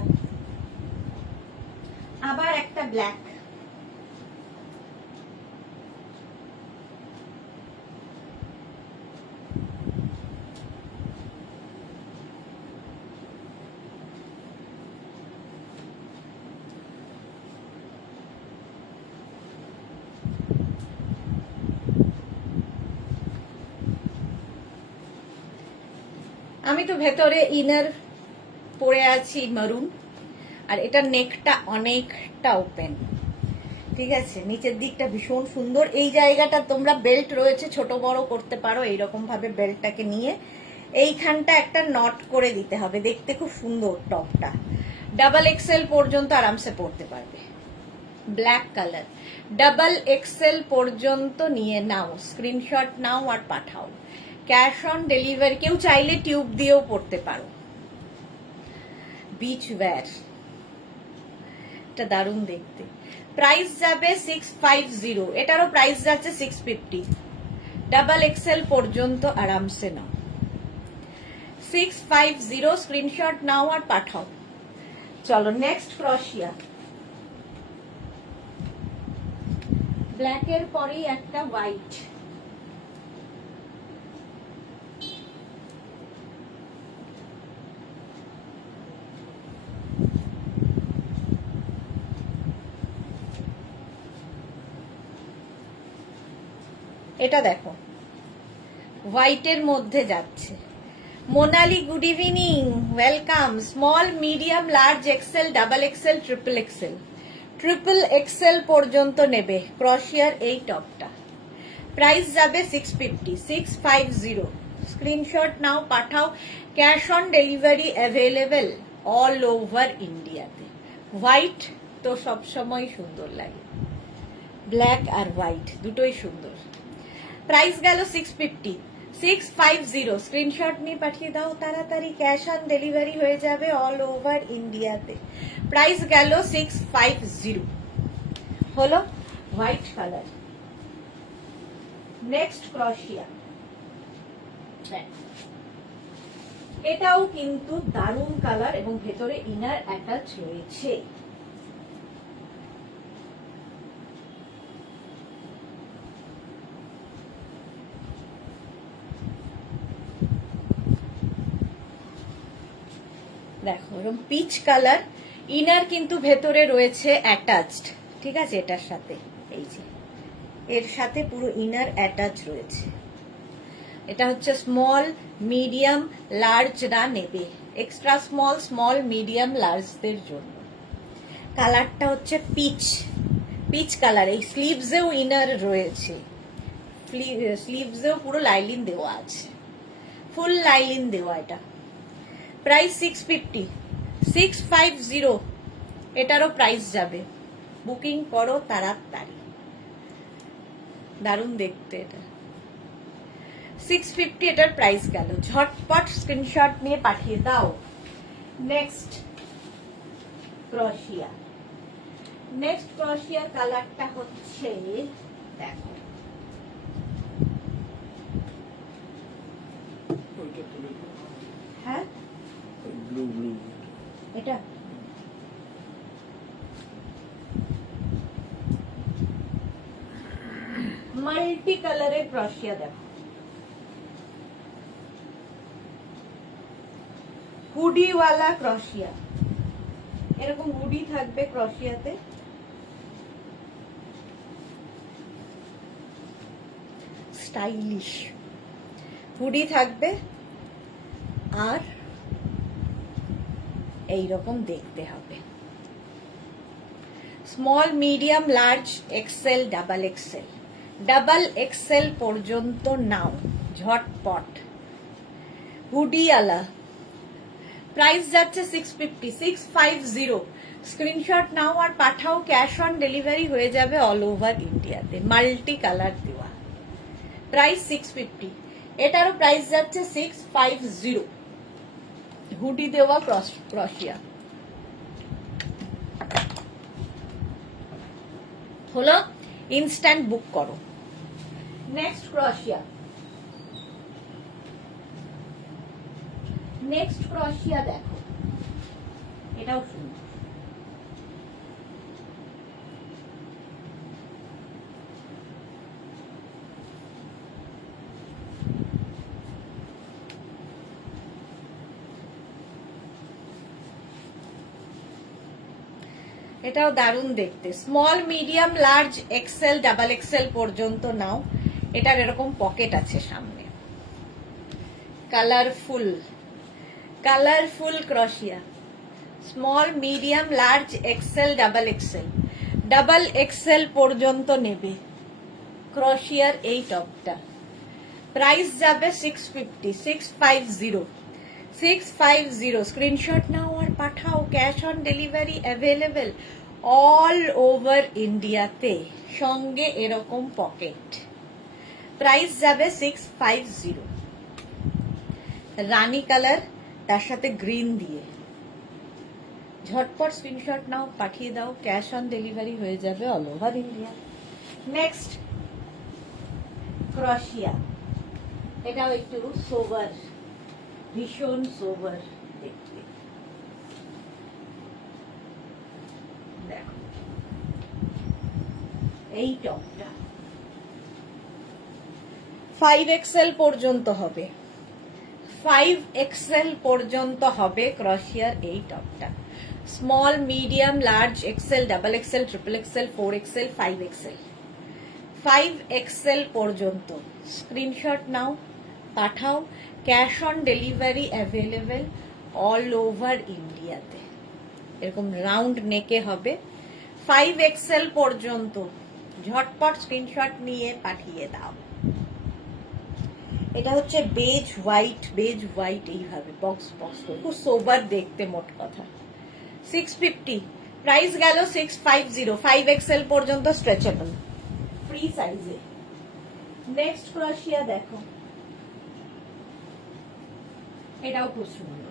আবার একটা ব্ল্যাক। আমি তো ভেতরে ইনার পরে আছি মারুন, আর এটা নেকটা অনেকটা ওপেন, ঠিক আছে। নিচের দিকটা ভীষণ সুন্দর। এই জায়গাটা তোমরা বেল্ট রয়েছে, ছোট বড় করতে পারো। এইরকম ভাবে বেল্টটাকে নিয়ে এইখানটা একটা নট করে দিতে হবে, দেখতে খুব সুন্দর। টপটা ডাবল এক্সেল পর্যন্ত আরামসে পরতে পারবে। ব্ল্যাক কালার, ডাবল এক্সেল পর্যন্ত নিয়ে নাও, স্ক্রিনশট নাও আর পাঠাও। ক্যাশ অন ডেলিভারি, কেউ চাইলে টিউব দিয়েও পরতে পারো। বিচ ওয়্যার, এটা দারুণ দেখতে। প্রাইস যাবে 650, এটারও প্রাইস যাচ্ছে 650। ডাবল এক্সেল পর্যন্ত আরামসে নাও। 650, স্ক্রিনশট নাও আর পাঠাও। চলো নেক্সট ক্রশিয়া। ব্ল্যাকের পরেই একটা হোয়াইট। এটা দেখো, হোয়াইটের মধ্যে যাচ্ছে। Monali, good evening, welcome. Small, medium, large, XL, double XL, triple XL, triple XL পর্যন্ত নেবে ক্রশিয়ার এই টপটা। প্রাইস যাবে 650, 650। স্ক্রিনশট নাও, পাঠাও। Cash on delivery available all over ইন্ডিয়াতে। হোয়াইট তো সবসময় সুন্দর লাগে, ব্ল্যাক আর হোয়াইট দুটোই সুন্দর। প্রাইস গেল 650, 650। স্ক্রিনশট নিয়ে পাঠিয়ে দাও তাড়াতাড়ি, ক্যাশ অন ডেলিভারি হয়ে যাবে অল ওভার ইন্ডিয়াতে। প্রাইস গেল 650। হলো হোয়াইট কালার। নেক্সট ক্রশিয়া। এটাও কিন্তু দারুণ কালার এবং ভেতরে ইনার অ্যাটাচ রয়েছে। দেখো এরকম পিচ কালার, ইনার কিন্তু ভেতরে রয়েছে অ্যাটাচড, ঠিক আছে, এটার সাথে এই যে এর সাথে পুরো ইনার অ্যাটাচ রয়েছে। এটা হচ্ছে স্মল মিডিয়াম লার্জরা নেবে, এক্সট্রা স্মল স্মল মিডিয়াম লার্জদের জন্য। কালারটা হচ্ছে পিচ, পিচ কালার। এই স্লিভসেও ইনার রয়েছে, স্লিভসেও পুরো লাইলিন দেওয়া আছে, ফুল লাইলিন দেওয়া। এটা প্রাইস 650, 650। এটারও প্রাইস যাবে, বুকিং করো তাড়াতাড়ি, দারুণ দেখতে। এটা 650 এটার প্রাইস গেল, ঝটপট স্ক্রিনশট নিয়ে পাঠিয়ে দাও। নেক্সট ক্রোশিয়া, নেক্সট ক্রোশিয়া কালারটা হচ্ছে দেখো, হ্যাঁ ব্লু ব্লু, এটা মাল্টি কালারের ক্রোশিয়া। দেখো হুডি ওয়ালা ক্রোশিয়া, এরকম হুডি থাকবে ক্রোশিয়াতে, স্টাইলিশ হুডি থাকবে, আর এইরকম দেখতে হবে। Small medium large XL double XL, double XL পর্যন্ত নাও ঝটপট। হুডি আলা, প্রাইস যাচ্ছে 650, 650। স্ক্রিনশট নাও আর পাঠাও, ক্যাশ অন ডেলিভারি হয়ে যাবে অল ওভার ইন্ডিয়াতে, মাল্টি কালার দেওয়া। প্রাইস 650, এটারও প্রাইস যাচ্ছে 650। হুডি দেওয়া ক্রোশিয়া হলো, ইনস্ট্যান্ট বুক করো। নেক্সট ক্রোশিয়া, নেক্সট ক্রোশিয়া দেখো, এটাও সুন্দর। এটাও দারুণ দেখতে, small medium large XL double XL পর্যন্ত নাও। এটার এরকম পকেট আছে সামনে, কালারফুল কালারফুল ক্রোশিয়া, small medium large XL double XL পর্যন্ত নেবে ক্রোশিয়ার এই টপটা। প্রাইস যাবে 650, 650, 650। স্ক্রিনশট নাও আর পাঠাও, cash on delivery available all over ইন্ডিয়াতে, সঙ্গে এরকম পকেট। প্রাইস যাবে 650। রানী কালার, তার সাথে গ্রিন দিয়ে, ঝটপট স্ক্রিনশট নাও পাঠিয়ে দাও, ক্যাশ অন ডেলিভারি হয়ে যাবে অল ওভার ইন্ডিয়া। নেক্সট ক্রোশিয়া, এটাও একটু সোবার, ভীষণ সোবার দেখতে। দেখো এই টপটা 5XL পর্যন্ত হবে, 5XL পর্যন্ত হবে ক্রোশিয়ার এই টপটা। Small medium large XL double XL triple XL 4XL 5XL, 5XL পর্যন্ত স্ক্রিনশট নাও পাঠাও, cash on delivery available all over ইন্ডিয়াতে। এরকম রাউন্ড নেকে হবে, 5XL পর্যন্ত, ঝটপট স্ক্রিনশট নিয়ে পাঠিয়ে দাও। এটা হচ্ছে বেজ হোয়াইট, এইভাবে বক্স বক্স করে, খুব সোবার দেখতে, মোট কথা। 650, প্রাইস গেল 650, 5XL পর্যন্ত স্ট্রেচেবল, ফ্রি সাইজে। নেক্সট ক্রোশিয়া দেখো, এটাও খুব সুন্দর।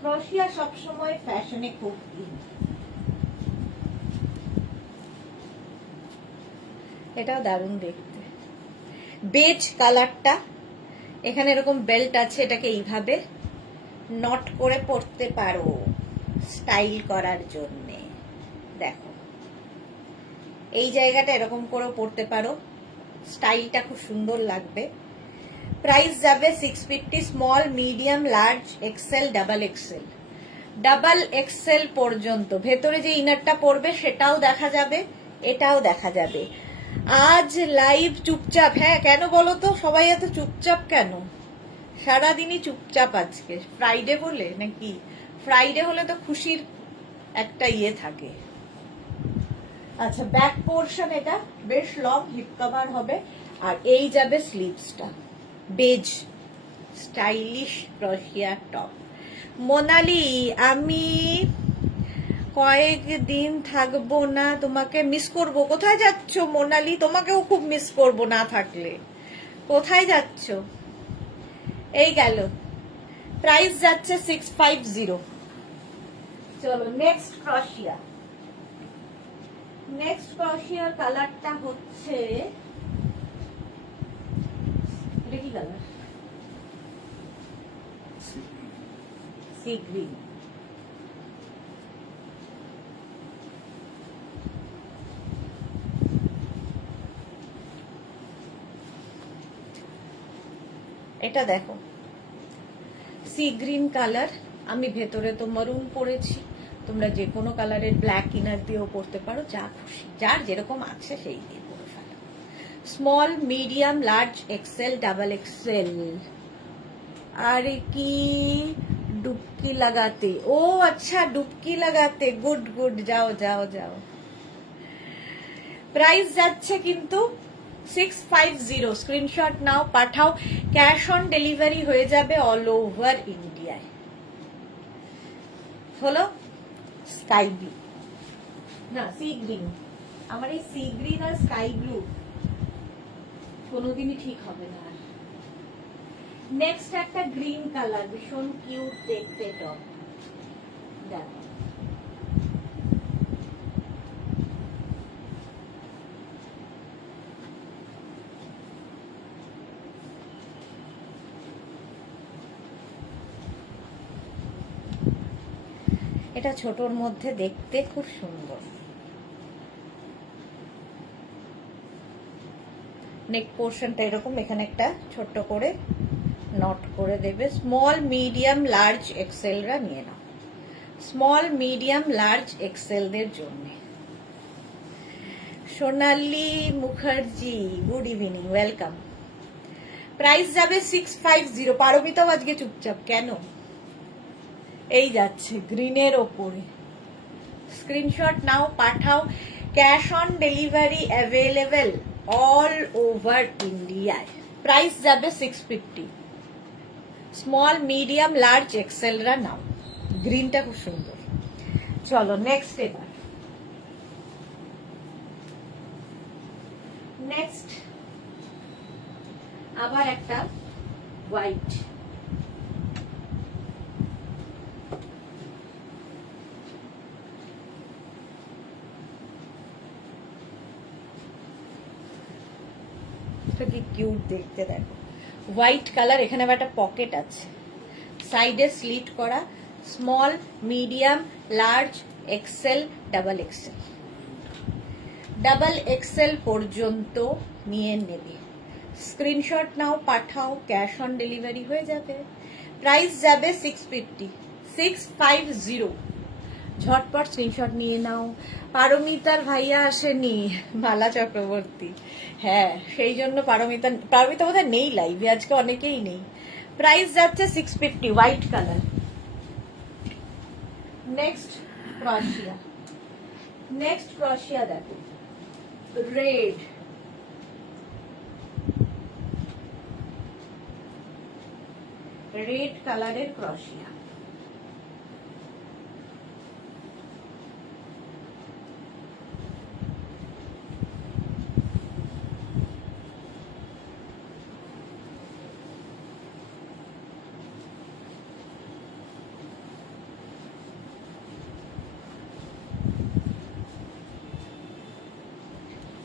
ক্রোশিয়া সবসময় ফ্যাশনে খুব ইন, এটাও দারুণ দেখতে, বেজ কালারটা। এখানে এরকম বেল্ট আছে, এটাকে এইভাবে নট করে পরতে পারো স্টাইল করার জন্যে। দেখো এই জায়গাটা এরকম করে পরতে পারো, স্টাইলটা খুব সুন্দর লাগবে। প্রাইস যাবে 650, small, medium, large, XL, double XL. Double XL পর্যন্ত। ভেতরে যে ইনারটা পড়বে সেটাও দেখা যাবে, এটাও দেখা যাবে। আজ লাইভ চুপচাপ, হ্যাঁ কেন বলো তো, সবাই এত চুপচাপ কেন? সারাদিনই চুপচাপ আজকে, ফ্রাইডে বলে নাকি? ফ্রাইডে হলে তো খুশির একটা ইয়ে থাকে। আচ্ছা, ব্যাক পোর্শন এটা বেশ লং, হিপ কভার হবে। আর এই যাবে স্লিভসটা, বেজ স্টাইলিশ ক্রশিয়া টপ। মোনালি, আমি কয়েকদিন থাকবো না, তোমাকে মিস করব। কোথায় যাচ্ছ মোনালি? তোমাকেও খুব মিস করব না থাকলে। কোথায় যাচ্ছ? এই গেল, প্রাইস যাচ্ছে 650। চলো নেক্সট ক্রশিয়া। নেক্সট ক্রশিয়ার কালারটা হচ্ছে, এটা কি কালার? Sea green. এটা দেখো সি গ্রিন কালার, আমি ভেতরে তো মারুন পরেছি, তোমরা যে কোনো কালারের ব্ল্যাক ইনার দিয়েও পরতে পারো, যা খুশি, যার যেরকম আছে সেই দিয়ে পরে ফেলো। Small, medium, large, XL, double XL. আর কি ডুবকি লাগাতে? ও আচ্ছা, ডুবকি লাগাতে, গুড গুড, যাও যাও যাও। প্রাইস যাচ্ছে কিন্তু 650, স্ক্রিনশট নাও, পাঠাও। ক্যাশ অন ডেলিভারি হয়ে যাবে অল ওভার ইন্ডিয়ায়। হলো স্কাই ব্লু, না সি গ্রিন। আমার এই সি গ্রিন আর স্কাই ব্লু কোনোদিনই ঠিক হবে না। নেক্সট একটা গ্রিন কালার, ভীষণ কিউট দেখতে টপ। দেখো এটা ছোটর মধ্যে দেখতে খুব সুন্দর। নেক পোর্শনটা এরকম, এখানে একটা ছোট্ট করে নট করে দেবে। স্মল, মিডিয়াম, লার্জ, এক্সেলরা নিয়ে নাও, স্মল, মিডিয়াম, লার্জ এক্সেলদের জন্য। Sonali Mukherjee, good evening, welcome. Price যাবে 650। পারমিতাও আজকে চুপচাপ কেন? এই যাচ্ছে গ্রিনের ওপরে, স্ক্রিনশট নাও, পাঠাও। Cash on delivery available all over ইন্ডিয়ায়। প্রাইস যাবে 650। স্মল, মিডিয়াম, লার্জ এক্সেলরা নাও, গ্রিনটা খুব সুন্দর। চলো নেক্সট। এবার নেক্সট আবার একটা হোয়াইট। কি কিউট দেখতে, দেখো হোয়াইট কালার। এখানে আবার একটা পকেট আছে, সাইডে স্লিট করা। Small, medium, large, XL, double XL. Double XL পর্যন্ত নিয়ে নেবে। স্ক্রিনশট নাও, পাঠাও, ক্যাশ অন ডেলিভারি হয়ে যাবে। প্রাইস যাবে 650, 650। ঝটপট স্ক্রিনশট নিয়ে নাও। পারমিতার ভাইয়া আসেনি, মালা চক্রবর্তী, হ্যাঁ সেই জন্য পারমিতা বোধহয় নেই লাইভে আজকে, অনেকেই নেই। প্রাইস যাচ্ছে 650, হোয়াইট কালার। নেক্সট ক্রশিয়া। নেক্সট ক্রশিয়া দেখো, রেড। রেড কালারের ক্রশিয়া।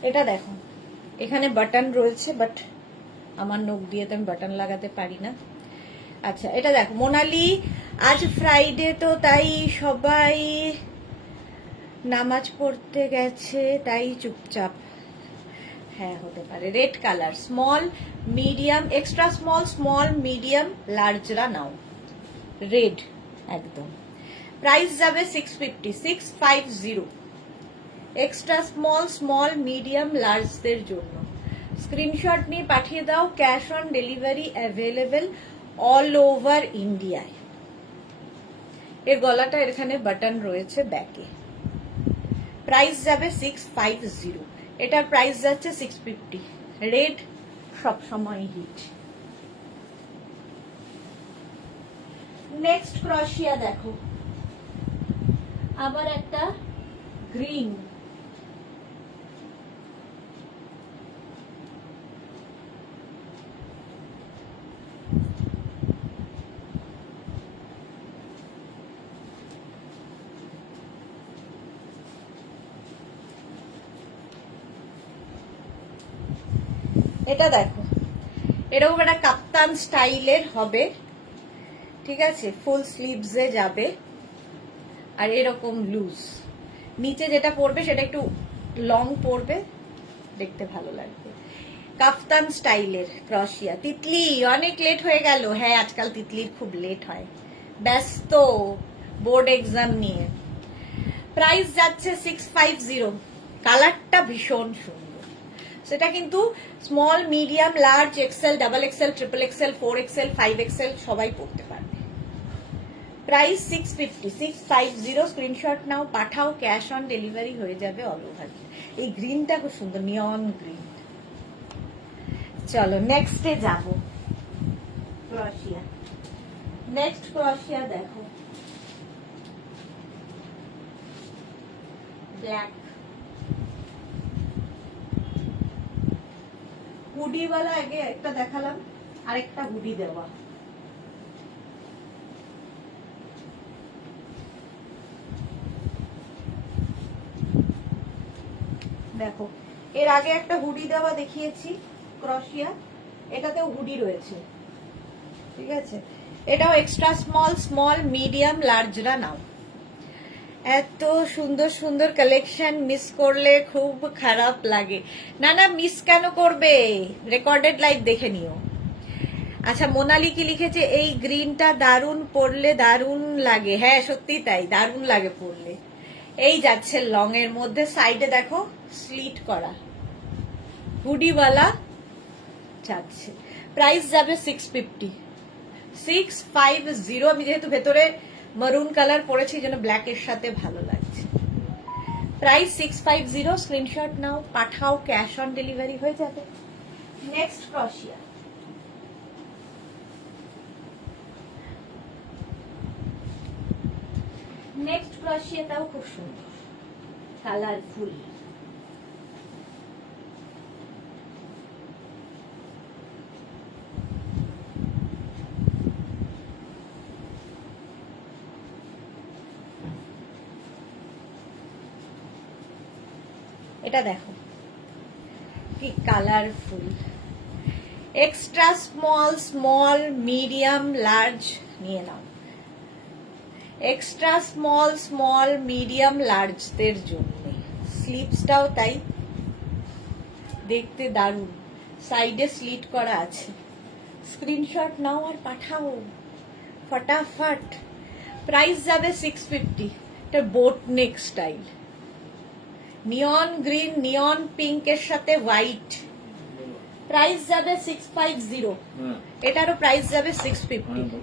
এটা দেখো এখানে বাটন রয়েছে, বাট আমার নখ দিয়ে তো আমি বাটন লাগাতে পারি না। আচ্ছা, এটা দেখো মোনালি, আজ ফ্রাইডে তো তাই সবাই নামাজ পড়তে গেছে, তাই চুপচাপ। হ্যাঁ, হতে পারে। Red colour, small medium, extra small, small medium লার্জরা নাও। রেড একদম। প্রাইস যাবে 650, 650। এক্সট্রা স্মল, স্মল মিডিয়াম লার্জদের জন্য। স্ক্রিনশট নিয়ে পাঠিয়ে দাও। Cash on delivery available all over ইন্ডিয়ায়। এর গলাটা এখানে বাটন রয়েছে ব্যাকে। প্রাইস যাবে 650। এটার প্রাইস যাচ্ছে 650। রেড সবসময় হিট। নেক্সট ক্রশিয়া দেখো, আবার একটা গ্রিন। এটা দেখো, এরকম একটা কাপ্তান স্টাইলের হবে, ঠিক আছে? ফুল স্লিভসে যাবে আর এরকম লুজ। নিচে যেটা পড়বে সেটা একটু লং পড়বে, দেখতে ভালো লাগবে। কাফতান স্টাইলের ক্রশিয়া। তিতলি অনেক লেট হয়ে গেল। হ্যাঁ, আজকাল তিতলির খুব লেট হয়, ব্যস্ত বোর্ড এক্সাম নিয়ে। প্রাইস যাচ্ছে 650। কালারটা ভীষণ সুন্দর। সেটা কিন্তু small, medium, large, XL, double XL, triple XL, 4XL, 5XL সবাই পড়তে পারবে। প্রাইস 650, 650। স্ক্রিনশট নাও, পাঠাও। ক্যাশ অন ডেলিভারি হয়ে যাবে অল ওভার। এই গ্রিনটা খুব সুন্দর, নিয়ন গ্রিন। চলো নেক্সটে যাব। ক্রশিয়া, নেক্সট ক্রশিয়া দেখো, ব্ল্যাক হুডি वाला। আগে একটা দেখালাম, আরেকটা হুডি দেওয়া। দেখো, এর আগে একটা হুডি দেওয়া দেখিয়েছি ক্রশিয়া, এটাতেও হুডি রয়েছে, ঠিক আছে? এটাও এক্সট্রা স্মল, স্মল, মিডিয়াম, লার্জরা নাও। এত সুন্দর সুন্দর কালেকশন মিস করলে খুব খারাপ লাগে। না না, মিস কেন করবে? রেকর্ডেড লাইভ দেখে নিও। আচ্ছা, মোনালি কি লিখেছে? এই গ্রিনটা দারুন, পরলে দারুন লাগে। হ্যাঁ, সত্যি তাই, দারুন লাগে পরলে। এই যাচ্ছে লং এর মধ্যে, সাইডে দেখো স্লিট করা, হুডিওয়ালা যাচ্ছে। প্রাইস যাবে 650, 650। আমি যেহেতু ভেতরে মারুন কালার পরেছি, যেন ব্ল্যাক এর সাথে ভালো লাগছে। প্রাইস 650। স্ক্রিনশট নাও, পাঠাও। ক্যাশ অন ডেলিভারি হয়ে যাবে। নেক্সট ক্রশিয়া, নেক্সট ক্রশিয়াটাও খুব সুন্দর, কালারফুল। এটা দেখো কি colourful. Extra small, small, medium, large নিয়ে নাও। এক্সট্রা স্মল, স্মল, মিডিয়াম, লার্জদের জন্য। স্লিভসটাও তাই, দেখতে দারুণ, সাইডে স্লিট করা আছে। স্ক্রিনশট নাও আর পাঠাও ফটাফট। প্রাইস যাবে 650। এটা বোট নেক স্টাইল, নিয়ন গ্রিন, নিয়ন পিঙ্ক এর সাথে হোয়াইট। প্রাইস যাবে 650। এটারও প্রাইস যাবে 650।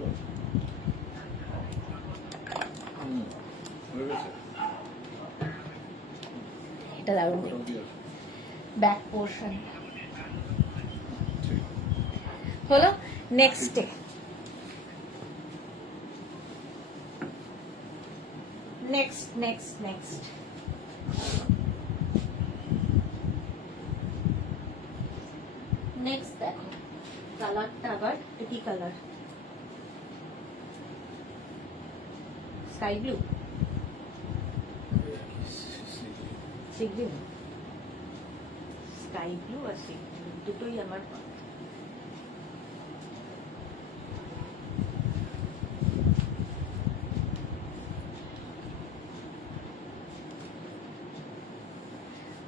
এটা দারুণ দেখতে। ব্যাক পোর্শন হলো। Next next next next next দেখো, কালারটা আবার কি colour? Sky blue, sky blue আর সি ব্লু দুটোই আমার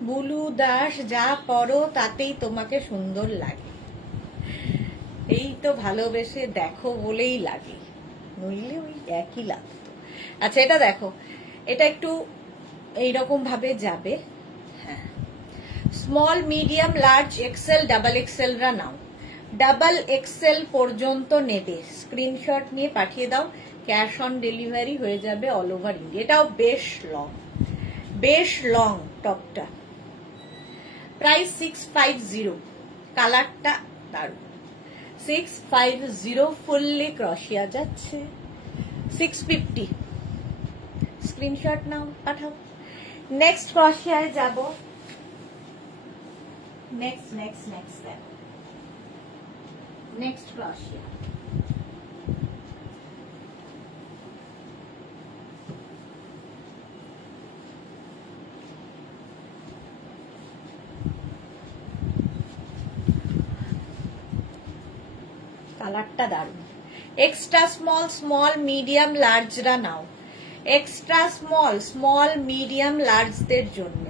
বুলু দাস যা করো তাতেই তোমাকে সুন্দর লাগে, এই তো ভালোবেসে দেখো বলেই লাগে, নইলে ওই একই লাগতো। আচ্ছা এটা দেখো, এটা একটু এইরকম ভাবে যাবে। হ্যাঁ, small medium large XL double এক্সেলরা নাও, ডাবল এক্সেল পর্যন্ত নেবে, স্ক্রিনশট নিয়ে পাঠিয়ে দাও, ক্যাশ অন ডেলিভারি হয়ে যাবে অল ওভার ইন্ডিয়া। এটাও বেশ লং টপটা, প্রাইস 650, কালারটা দারুণ, 650 ফুললি ক্রশিয়া যাচ্ছে, 650, স্ক্রিনশট নাও পাঠাও। নেক্সট ক্রশিয়ায় যাব, নেক্সট ক্রশিয়া, কালারটা দারুণ, এক্সট্রা স্মল মিডিয়াম লার্জরা নাও, এক্সট্রা স্মল মিডিয়াম লার্জদের জন্য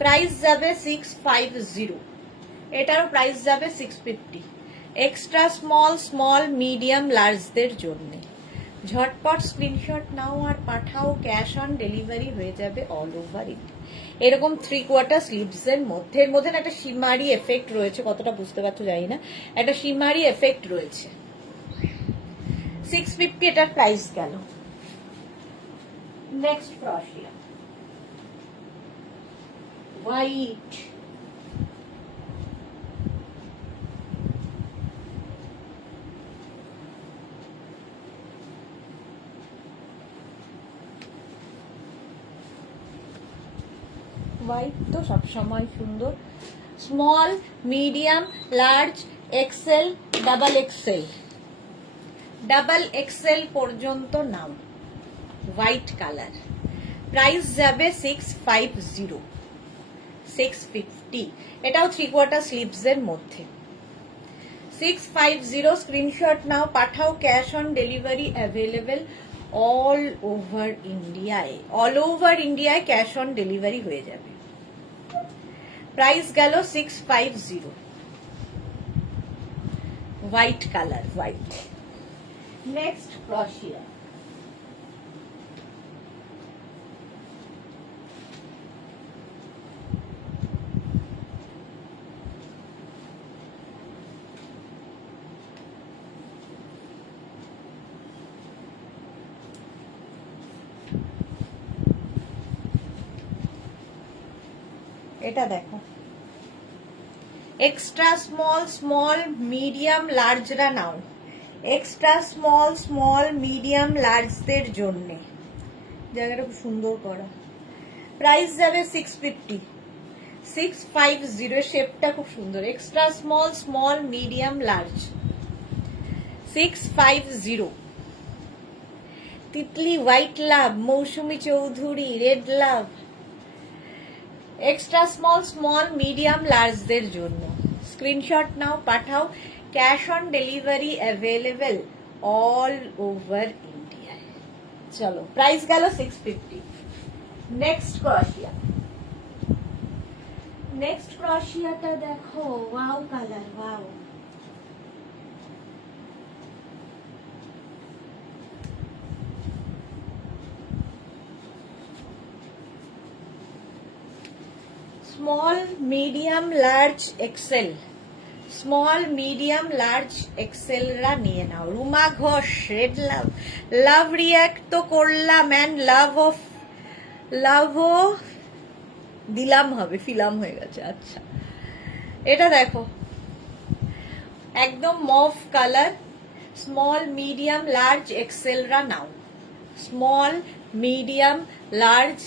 প্রাইস যাবে 650, এটারও প্রাইস যাবে 650, এক্সট্রা স্মল মিডিয়াম লার্জদের জন্য ঝটপট স্ক্রিনশট নাও আর পাঠাও, ক্যাশ অন ডেলিভারি হয়ে যাবে অল ওভার ইন্ডিয়া। এরকম 3/4 স্লিভস এর মধ্যে, এর মধ্যে একটা শিমারি এফেক্ট রয়েছে, কতটা বুঝতে পারছো জানি না, একটা শিমারি এফেক্ট রয়েছে। 650 এটার প্রাইস গেল। নেক্সট ক্রশিয়া, হোয়াইট, হোয়াইট তো সবসময় সুন্দর, small medium large XL double XL পর্যন্ত নাও, হোয়াইট কালার, প্রাইস যাবে 650, এটাও 3/4 স্লিভস এর মধ্যে, 650, স্ক্রিনশট নাও পাঠাও, cash on delivery available all over ইন্ডিয়ায় ক্যাশ অন ডেলিভারি হয়ে যাবে। প্রাইস গেল 650, হোয়াইট কালার, হোয়াইট। নেক্সট ক্রশিয়া, এটা দেখো, এক্সট্রা স্মল মিডিয়াম লার্জরা নাও, এক্সট্রা স্মল মিডিয়াম লার্জদের জন্য, জায়গাটা খুব সুন্দর করা, প্রাইস যাবে 650, শেপটা খুব সুন্দর, extra small medium large 650, Titli white love, Mousumi Chowdhury red love, extra small medium লার্জদের জন্য স্ক্রিনশট নাও পাঠাও, cash on delivery available all over ইন্ডিয়ায়। চলো, প্রাইস গেল 650। নেক্সট ক্রশিয়াটা দেখো, wow colour, wow, small medium large এক্সেলরা নিয়ে নাও, Ruma Ghosh red love react তো করলাম, অ্যান্ড লাভও দিলাম, হবে ফিলাম হয়ে গেছে। আচ্ছা এটা দেখো, একদম mauve colour, small medium large এক্সেলরা নাও, small medium large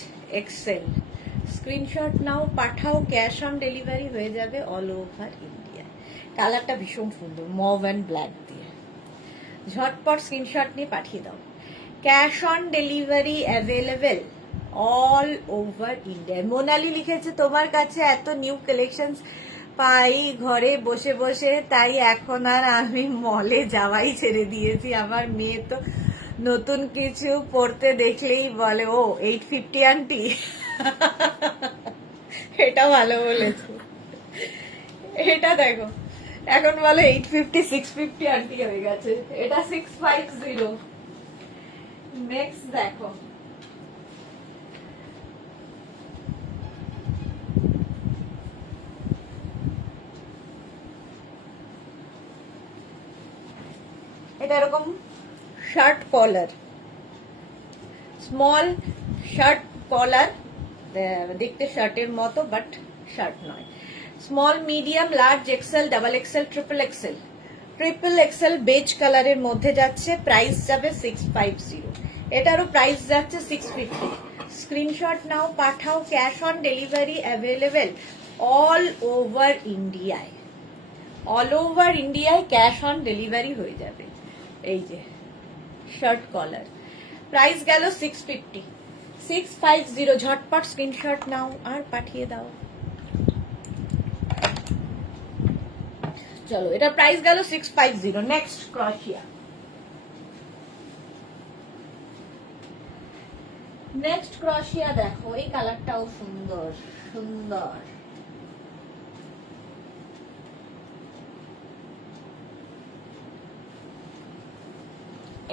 XL, screenshot নাও পাঠাও, ক্যাশ অন ডেলিভারি হয়ে যাবে অল ওভার ইন্ডিয়া। কালারটা ভীষণ সুন্দর, মভ অ্যান্ড ব্ল্যাক দিয়ে, ঝটপট স্ক্রিনশট নিয়ে পাঠিয়ে দাও, cash on delivery available all over India. Monali লিখেছে তোমার কাছে এত নিউ কালেকশন পাই ঘরে বসে বসে, তাই এখন আর আমি মলে যাওয়াই ছেড়ে দিয়েছি। আমার মেয়ে তো নতুন কিছু পড়তে দেখলেই বলে ও 850 আন্টি। এটা ভালো বলেছো, এটা দেখো এখন বলে 850 650 আন্টি হয়ে গেছে, এটা 650। নেক্সট দেখো, এটা এরকম shirt collar, small shirt collar, দেখতে শার্টের মতো বাট শার্ট নয়। Small medium large XL double XL triple XL beige কালারের মধ্যে যাচ্ছে, প্রাইস যাবে 650। এটারও প্রাইস যাচ্ছে 650। স্ক্রিনশট নাও, পাঠাও, cash on delivery available all over ইন্ডিয়ায়। অল ওভার ইন্ডিয়ায় ক্যাশ অন ডেলিভারি হয়ে যাবে। এই যে শার্ট কলার, প্রাইস গেল 650। 650, ঝটপট স্ক্রিনশট নাও আর পাঠিয়ে দাও। চলো, এটা প্রাইস গেল 650। নেক্সট ক্রোশিয়া। নেক্সট ক্রোশিয়া দেখো, এই কালারটাও সুন্দর সুন্দর।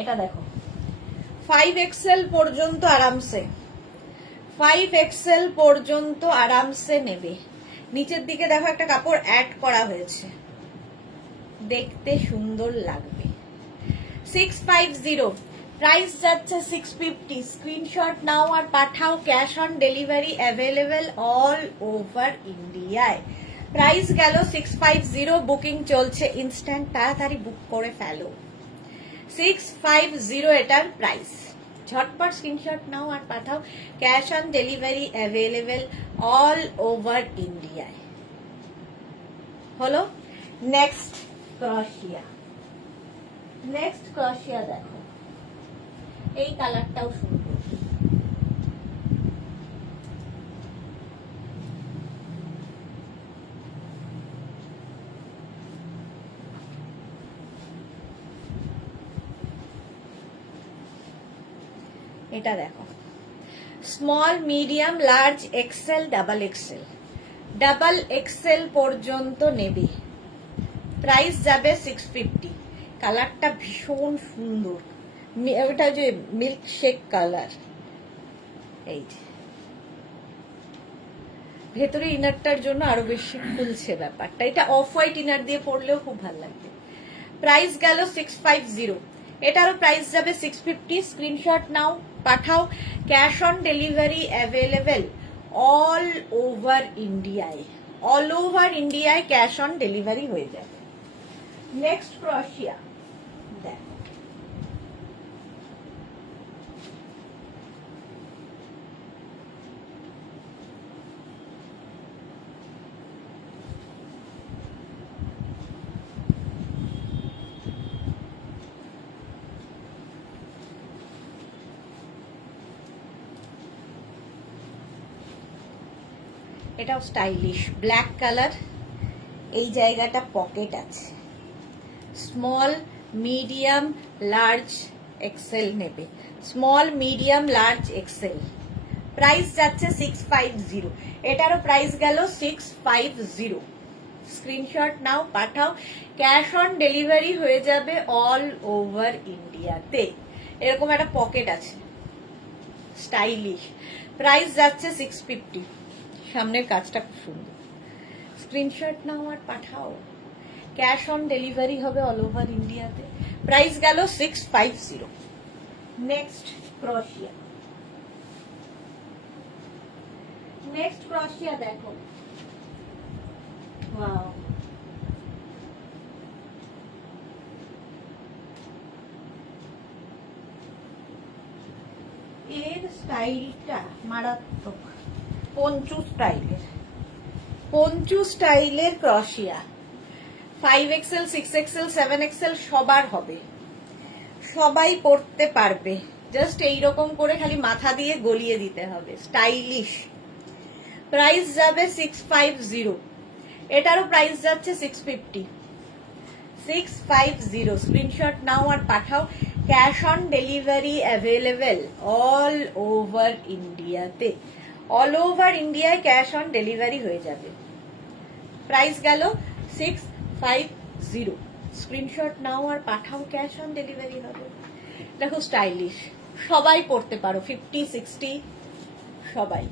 এটা দেখো 5XL পর্যন্ত আরামসে, 5XL পর্যন্ত আরামসে নেবে। নিচের দিকে দেখো একটা কাপড় অ্যাড করা হয়েছে, দেখতে সুন্দর লাগবে। 650, প্রাইস যাচ্ছে 650। স্ক্রিনশট নাও আর পাঠাও, cash on delivery available all over ইন্ডিয়ায়। প্রাইস গেল 650, বুকিং চলছে ইনস্ট্যান্ট, তাড়াতাড়ি বুক করে ফেলো। 650 এটার প্রাইস, ঝটপট স্ক্রিনশট নাও আর পাঠাও, cash on delivery available all over ইন্ডিয়ায়। হলো নেক্সট ক্রোশিয়া। নেক্সট ক্রোশিয়া দেখো, এই কালারটাও সুন্দর। এটা দেখো small medium large XL double XL পর্যন্ত নেবে, প্রাইস যাবে 650। কালারটা ভীষণ সুন্দর, ওটা যে মিল্ক শেক কালার। এই যে ভেতরে ইনারটার জন্য আরো বেশি খুলছে ব্যাপারটা, এটা অফ হোয়াইট ইনার দিয়ে পরলেও খুব ভালো লাগবে। প্রাইস গেল 650, এটারও প্রাইস যাবে 650। স্ক্রিনশট নাও, পাঠাও, cash on delivery available all over ইন্ডিয়ায়। অল ওভার ইন্ডিয়ায় ক্যাশ অন ডেলিভারি হয়ে যাবে। নেক্সট ক্রোশিয়া দেখো, এটাও স্টাইলিশ ব্ল্যাক কালার, এই জায়গাটা পকেট আছে। স্মল মিডিয়াম লার্জ এক্সেল নেবে, small medium large Excel. Price যাচ্ছে 650, এটারও প্রাইস গেল 650। স্ক্রিনশট নাও, পাঠাও, ক্যাশ অন ডেলিভারি হয়ে যাবে অল ওভার ইন্ডিয়াতে। এরকম একটা পকেট আছে, স্টাইলিশ। প্রাইস যাচ্ছে 650। সামনের কাজটা খুব সুন্দর। স্ক্রিনশট নাও আর পাঠাও, ক্যাশ অন ডেলিভারি হবে অল ওভার ইন্ডিয়াতে। প্রাইস গেল 650। নেক্সট ক্রোশিয়া। নেক্সট ক্রোশিয়া দেখো, ওয়াও, এর স্টাইলটা মারাত্মক, পঞ্চু স্টাইলের ক্রোশিয়া। 5XL 6XL 7XL সবার হবে, সবাই পরতে পারবে। জাস্ট এইরকম করে খালি মাথা দিয়ে গলিয়ে দিতে হবে, স্টাইলিশ। প্রাইস যাবে 650, এটারও প্রাইস যাচ্ছে 650। 650, স্ক্রিনশট নাও আর পাঠাও। Cash on delivery available all over ইন্ডিয়াতে, অল ওভার ইন্ডিয়ায় ক্যাশ অন ডেলিভারি হয়ে যাবে। প্রাইস গেল 650, স্ক্রিনশট নাও আর পাঠাও, ক্যাশ অন ডেলিভারি হবে। দেখো স্টাইলিশ, সবাই পড়তে পারো, 50, 60 সবাই,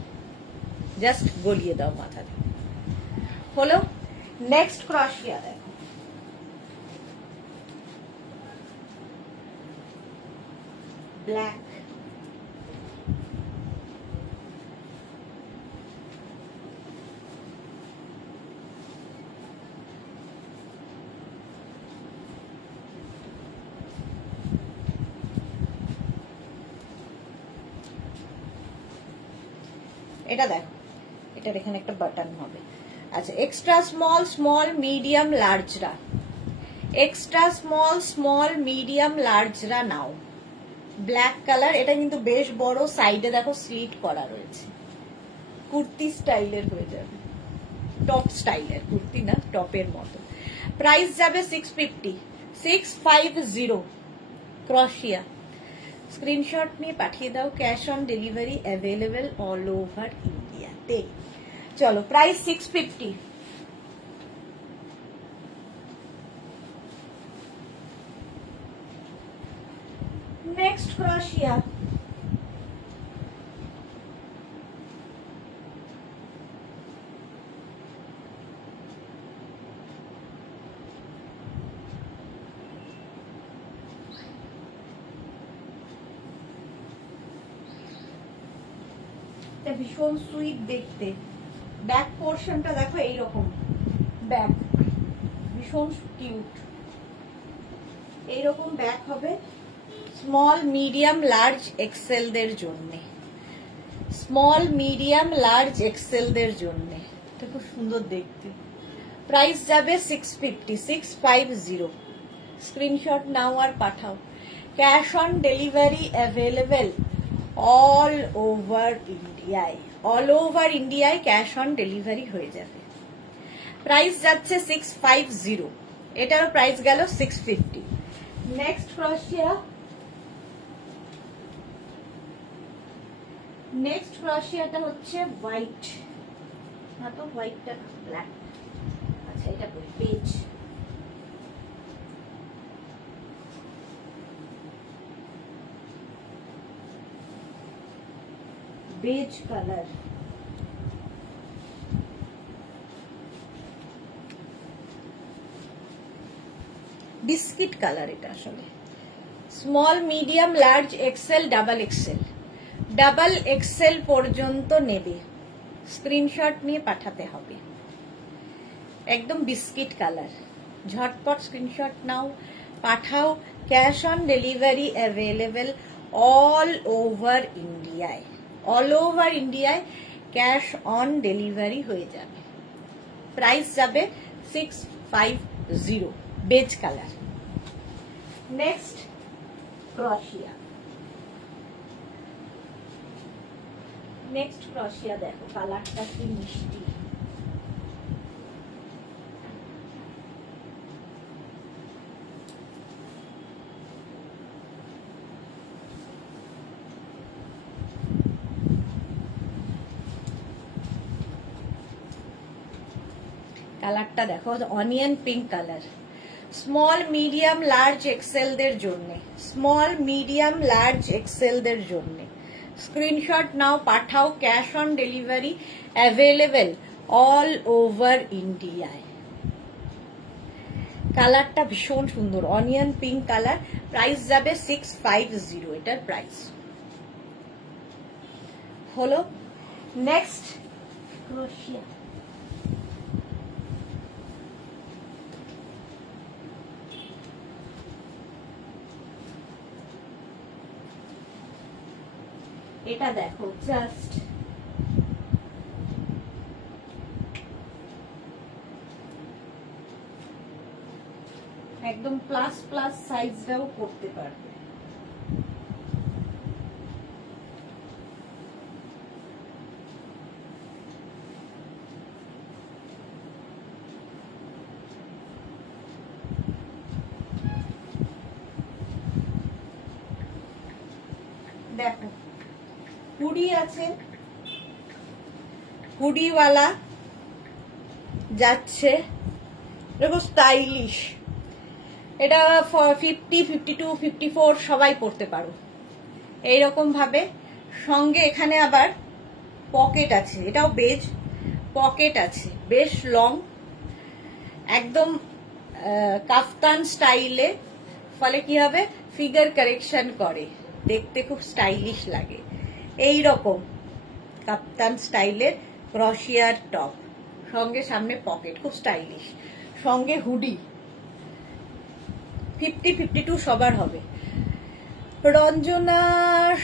জাস্ট গলিয়ে দাও মাথাতে। হলো। নেক্সট ক্রশিয়া দেখো, ব্ল্যাক। এটা দেখো, এটার এখানে একটা বাটন হবে। আচ্ছা, এক্সট্রা স্মল, স্মল, মিডিয়াম, লার্জরা, এক্সট্রা স্মল, স্মল, মিডিয়াম, লার্জরা নাও। ব্ল্যাক কালার, এটা কিন্তু বেশ বড়, সাইডে দেখো স্লিট করা রয়েছে, কুর্তি স্টাইলের হয়ে যাবে, টপ স্টাইলের, কুর্তি না টপের মতো। প্রাইস যাবে 650, 650, ক্রশিয়া। স্ক্রিনশট নিয়ে পাঠিয়ে দাও, cash on delivery available all over ইন্ডিয়াতে। চলো, প্রাইস 650। নেক্সট ক্রশিয়া, ভীষণ সুইট দেখতে। ব্যাক পোর্শনটা দেখো এইরকম, ব্যাক ভীষণ কিউট, এইরকম ব্যাক হবে। স্মল, মিডিয়াম, লার্জ, এক্সেলদের জন্য, স্মল, মিডিয়াম, লার্জ, এক্সেলদের জন্য, এটা খুব সুন্দর দেখতে। প্রাইস যাবে 650, 650, স্ক্রিনশট নাও আর পাঠাও। Cash on delivery available all over ইন্ডিয়ায়, অল ওভার ইন্ডিয়ায় ক্যাশ অন ডেলিভারি হয়ে যাবে। প্রাইস যাচ্ছে 650, এটারও প্রাইস গেল 650। নেক্সট ক্রশিয়া, নেক্সট ক্রশিয়াটা হচ্ছে হোয়াইট, না তো হোয়াইটটা ব্ল্যাক। আচ্ছা, এটা beige, beige colour. Biscuit colour এটা আসলে। Small, medium, large, XL, double XL, double XL পর্যন্ত নেবে, স্ক্রিনশট নিয়ে পাঠাতে হবে। একদম বিস্কিট কালার, ঝটপট স্ক্রিনশট নাও, পাঠাও। Cash on delivery available all over ইন্ডিয়ায়, অল ওভার ইন্ডিয়ায় ক্যাশ অন ডেলিভারি হয়ে যাবে। প্রাইস যাবে 650, বেজ কালার। নেক্সট ক্রশিয়া, নেক্সট ক্রশিয়া দেখো, কালারটা কি মিষ্টি। কালারটা দেখো, onion pink colour. Small, medium, large, এক্সেলদের জন্য, স্মল, মিডিয়াম, লার্জ, এক্সেলদের জন্য, স্ক্রিনশট নাও পাঠাও। Cash on delivery available all over ইন্ডিয়ায়। কালারটা ভীষণ সুন্দর, অনিয়ন পিঙ্ক কালার। প্রাইস যাবে 650, এটার প্রাইস হলো। নেক্সট ক্রোশিয়া, এটা দেখো, জাস্ট একদম প্লাস প্লাস সাইজটাও করতে পারবে। দেখো হুডি আছে, হুডিওয়ালা যাচ্ছে, দেখো স্টাইলিশ। এটা 50, 52, 54 সবাই পরতে পারো এইরকম ভাবে। সঙ্গে এখানে আবার পকেট আছে, এটাও বেজ, পকেট আছে বেশ লং, একদম কাফতান স্টাইলে। ফলে কি হবে, ফিগার কারেকশন করে, দেখতে খুব স্টাইলিশ লাগে। এই রকম কাপ্তান স্টাইলের ক্রশিয়ার টপ, সঙ্গে সামনে পকেট, খুব স্টাইলিশ, সঙ্গে হুডি। 50, 52 সবার হবে। রঞ্জনা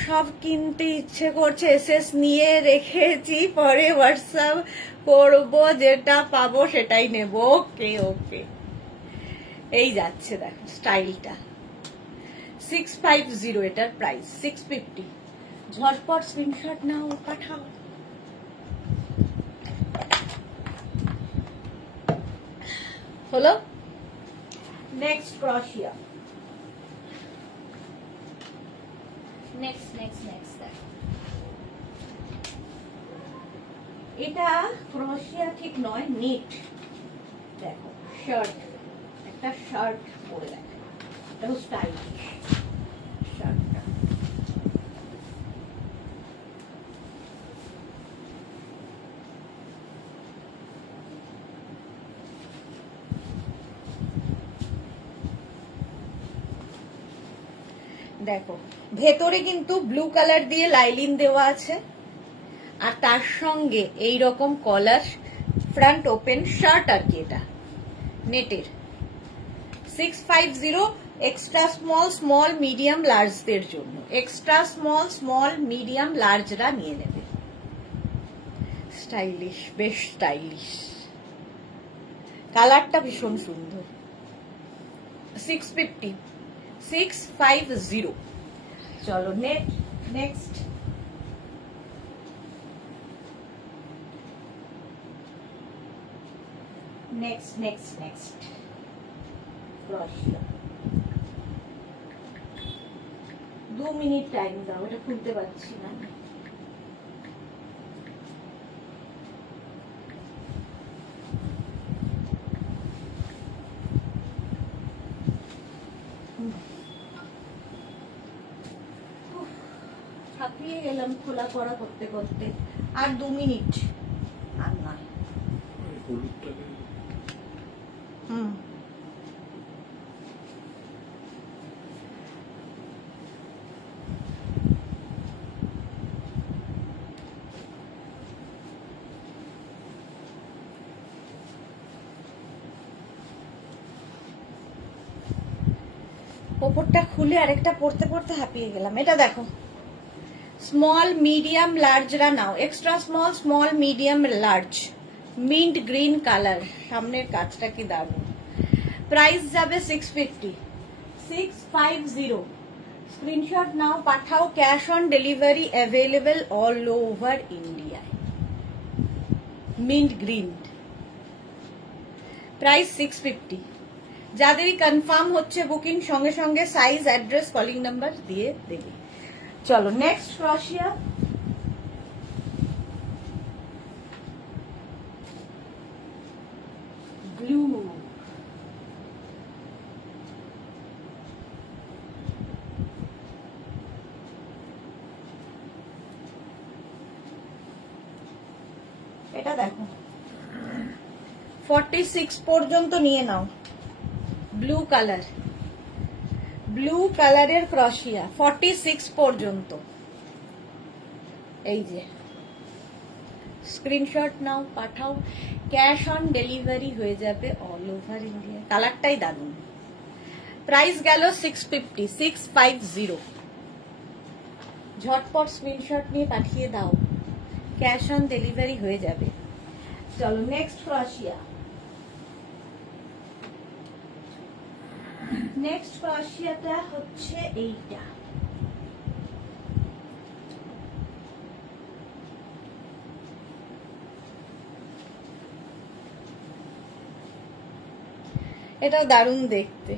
সব কিনতে ইচ্ছে করছে, এসএস নিয়ে রেখেছি, পরে হোয়াটসঅ্যাপ করব, যেটা পাবো সেটাই নেব। ওকে ওকে, এই যাচ্ছে দেখো স্টাইলটা। 650 এটার প্রাইস, 650। ঝটপট স্ক্রিনশট নাও, পাঠাও। হলো নেক্সট ক্রশিয়া। নেক্সট দেখো, এটা ক্রশিয়া ঠিক নয়, নিট। দেখো শার্ট, একটা শার্ট পরে দেখো, এটাও স্টাইলিশ শার্টটা। দেখো ভেতরে কিন্তু ব্লু কালার দিয়ে লাইলিন দেওয়া আছে, আর তার সঙ্গে এই রকম কলার, ফ্রন্ট ওপেন শার্ট আর কি, এটা নেটের। 650, এক্সট্রা স্মল, স্মল মিডিয়াম লার্জদের জন্য। এক্সট্রা স্মল, স্মল মিডিয়াম লার্জরা নিয়ে নেবে। স্টাইলিশ, বেশ স্টাইলিশ, কালারটা ভীষণ সুন্দর। 650, 650। চলো নেক্সট। নেক্সট ক্রশিয়া। 2 মিনিট টাইম দাও, এটা খুলতে পারছি না। হাঁপিয়ে গেলাম খোলা পড়া করতে করতে। আর 2 মিনিট, আর না। ওপরটা খুলে আরেকটা পড়তে পড়তে হাঁপিয়ে গেলাম। এটা দেখো স্মল মিডিয়াম লার্জরা নাও, extra small, small medium large, mint green colour, সামনের কাজটা কি দারুণ। প্রাইস যাবে 650, 650। স্ক্রিনশট নাও, পাঠাও। Cash on delivery available all over ইন্ডিয়ায়। Mint green, price 650। যাদেরই কনফার্ম হচ্ছে বুকিং, সঙ্গে সঙ্গে সাইজ, অ্যাড্রেস, কলিং নাম্বার দিয়ে দেবে। চলো নেক্সট ক্রশিয়া। ব্লু, এটা দেখো 46 পর্যন্ত নিয়ে নাও। ব্লু কালার, ব্লু কালারের ক্রশিয়া 46 পর্যন্ত। এই যে স্ক্রিনশট নাও, পাঠাও। ক্যাশ অন ডেলিভারি হয়ে যাবে অল ওভার ইন্ডিয়া। কালারটাই দারুণ। প্রাইস গেল 650, 650। ঝটপট স্ক্রিনশট নিয়ে পাঠিয়ে দাও, ক্যাশ অন ডেলিভারি হয়ে যাবে। চলো নেক্সট ক্রশিয়া। নেক্সট ক্রশিয়াটা হচ্ছে এইটা। এটাও দারুণ দেখতে।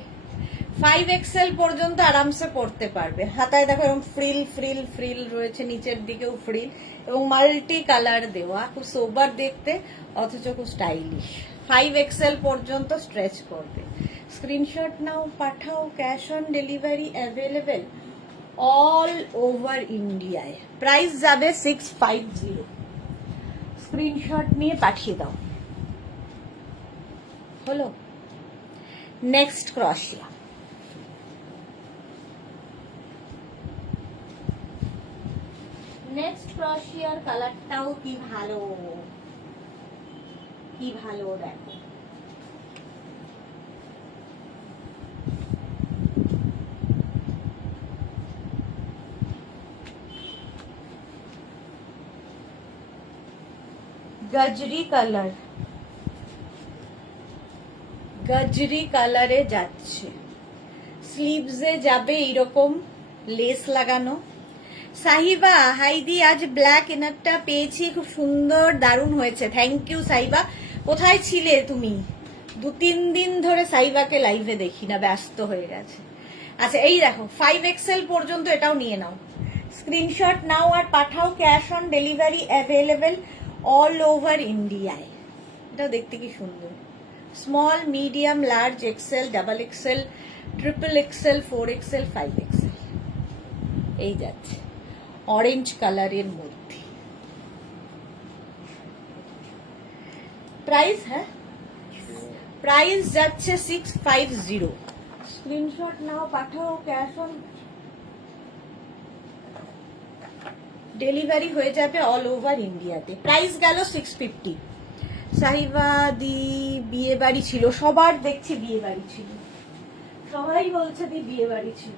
5XL পর্যন্ত আরামসে পড়তে পারবে। হাতায় দেখো এরকম ফ্রিল ফ্রিল ফ্রিল রয়েছে, নিচের দিকেও ফ্রিল এবং মাল্টি কালার দেওয়া, খুব সোবার দেখতে অথচ খুব স্টাইলিশ। 5XL পর্যন্ত স্ট্রেচ করবে। স্ক্রিনশট নাও, পাঠাও, cash on delivery available all over ইন্ডিয়ায়। প্রাইস যাবে 650। স্ক্রিনশট নিয়ে পাঠিয়ে দাও। হলো। নেক্সট ক্রশিয়া। নেক্সট ক্রশিয়ার কালারটাও কি ভালো, কি ভালো দেখো। গজরি কালার, গজরি কালারে যাচ্ছে, স্লিভসে যাবে এইরকম লেস লাগানো। সাহিবা হাইদি, আজ ব্ল্যাক ইনারটা পেয়েছি, খুব সুন্দর, দারুণ হয়েছে। Thank you Sahiba. কোথায় ছিলে তুমি? 2-3 দিন ধরে সাহিবাকে লাইভে দেখি না, ব্যস্ত হয়ে গেছে। আচ্ছা এই দেখো 5XL পর্যন্ত এটাও নিয়ে নাও। স্ক্রিনশট নাও আর পাঠাও, cash on delivery available all over ইন্ডিয়ায়। এটাও দেখতে কি সুন্দর। Small, medium, large, XL, double XL, triple XL, 4XL, 5XL এই যাচ্ছে অরেঞ্জ কালারের মধ্যে। প্রাইস, হ্যাঁ প্রাইস যাচ্ছে 650। স্ক্রিনশট নাও, পাঠাও, ক্যাশ অন ডেলিভারি হয়ে যাবে অল ওভার ইন্ডিয়াতে। প্রাইস গেল 650। সাহিবা দি বিয়ে বাড়ি ছিল, সবার দেখছি বিয়ে বাড়ি ছিল, সবাই বলছে দি বিয়ে বাড়ি ছিল।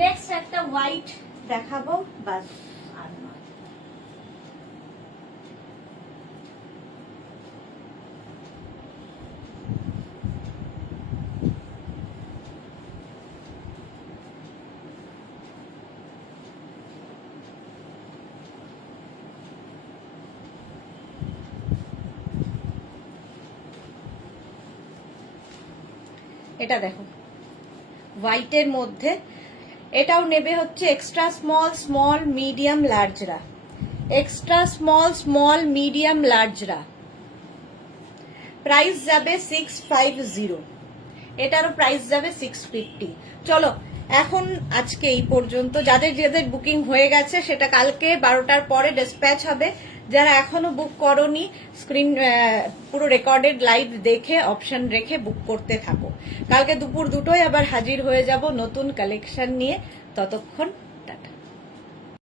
নেক্সট একটা হোয়াইট দেখাবো, বাস আর নয়। এটা দেখো হোয়াইটের মধ্যে, এটাও নেবে হচ্ছে এক্সট্রা স্মল, স্মল, মিডিয়াম, লার্জরা। এক্সট্রা স্মল, স্মল, মিডিয়াম, লার্জরা। প্রাইস যাবে 650। এটারও প্রাইস যাবে 650। চলো এখন আজকে এই পর্যন্ত। যাদের যাদের বুকিং হয়ে গেছে সেটা কালকে 12টার পরে ডিসপ্যাচ হবে। যারা এখনো বুক করোনি, স্ক্রিন পুরো রেকর্ডেড লাইভ দেখে অপশন রেখে বুক করতে থাকো। কালকে দুপুর 2টোয় আবার হাজির হয়ে যাব নতুন কালেকশন নিয়ে। ততক্ষণ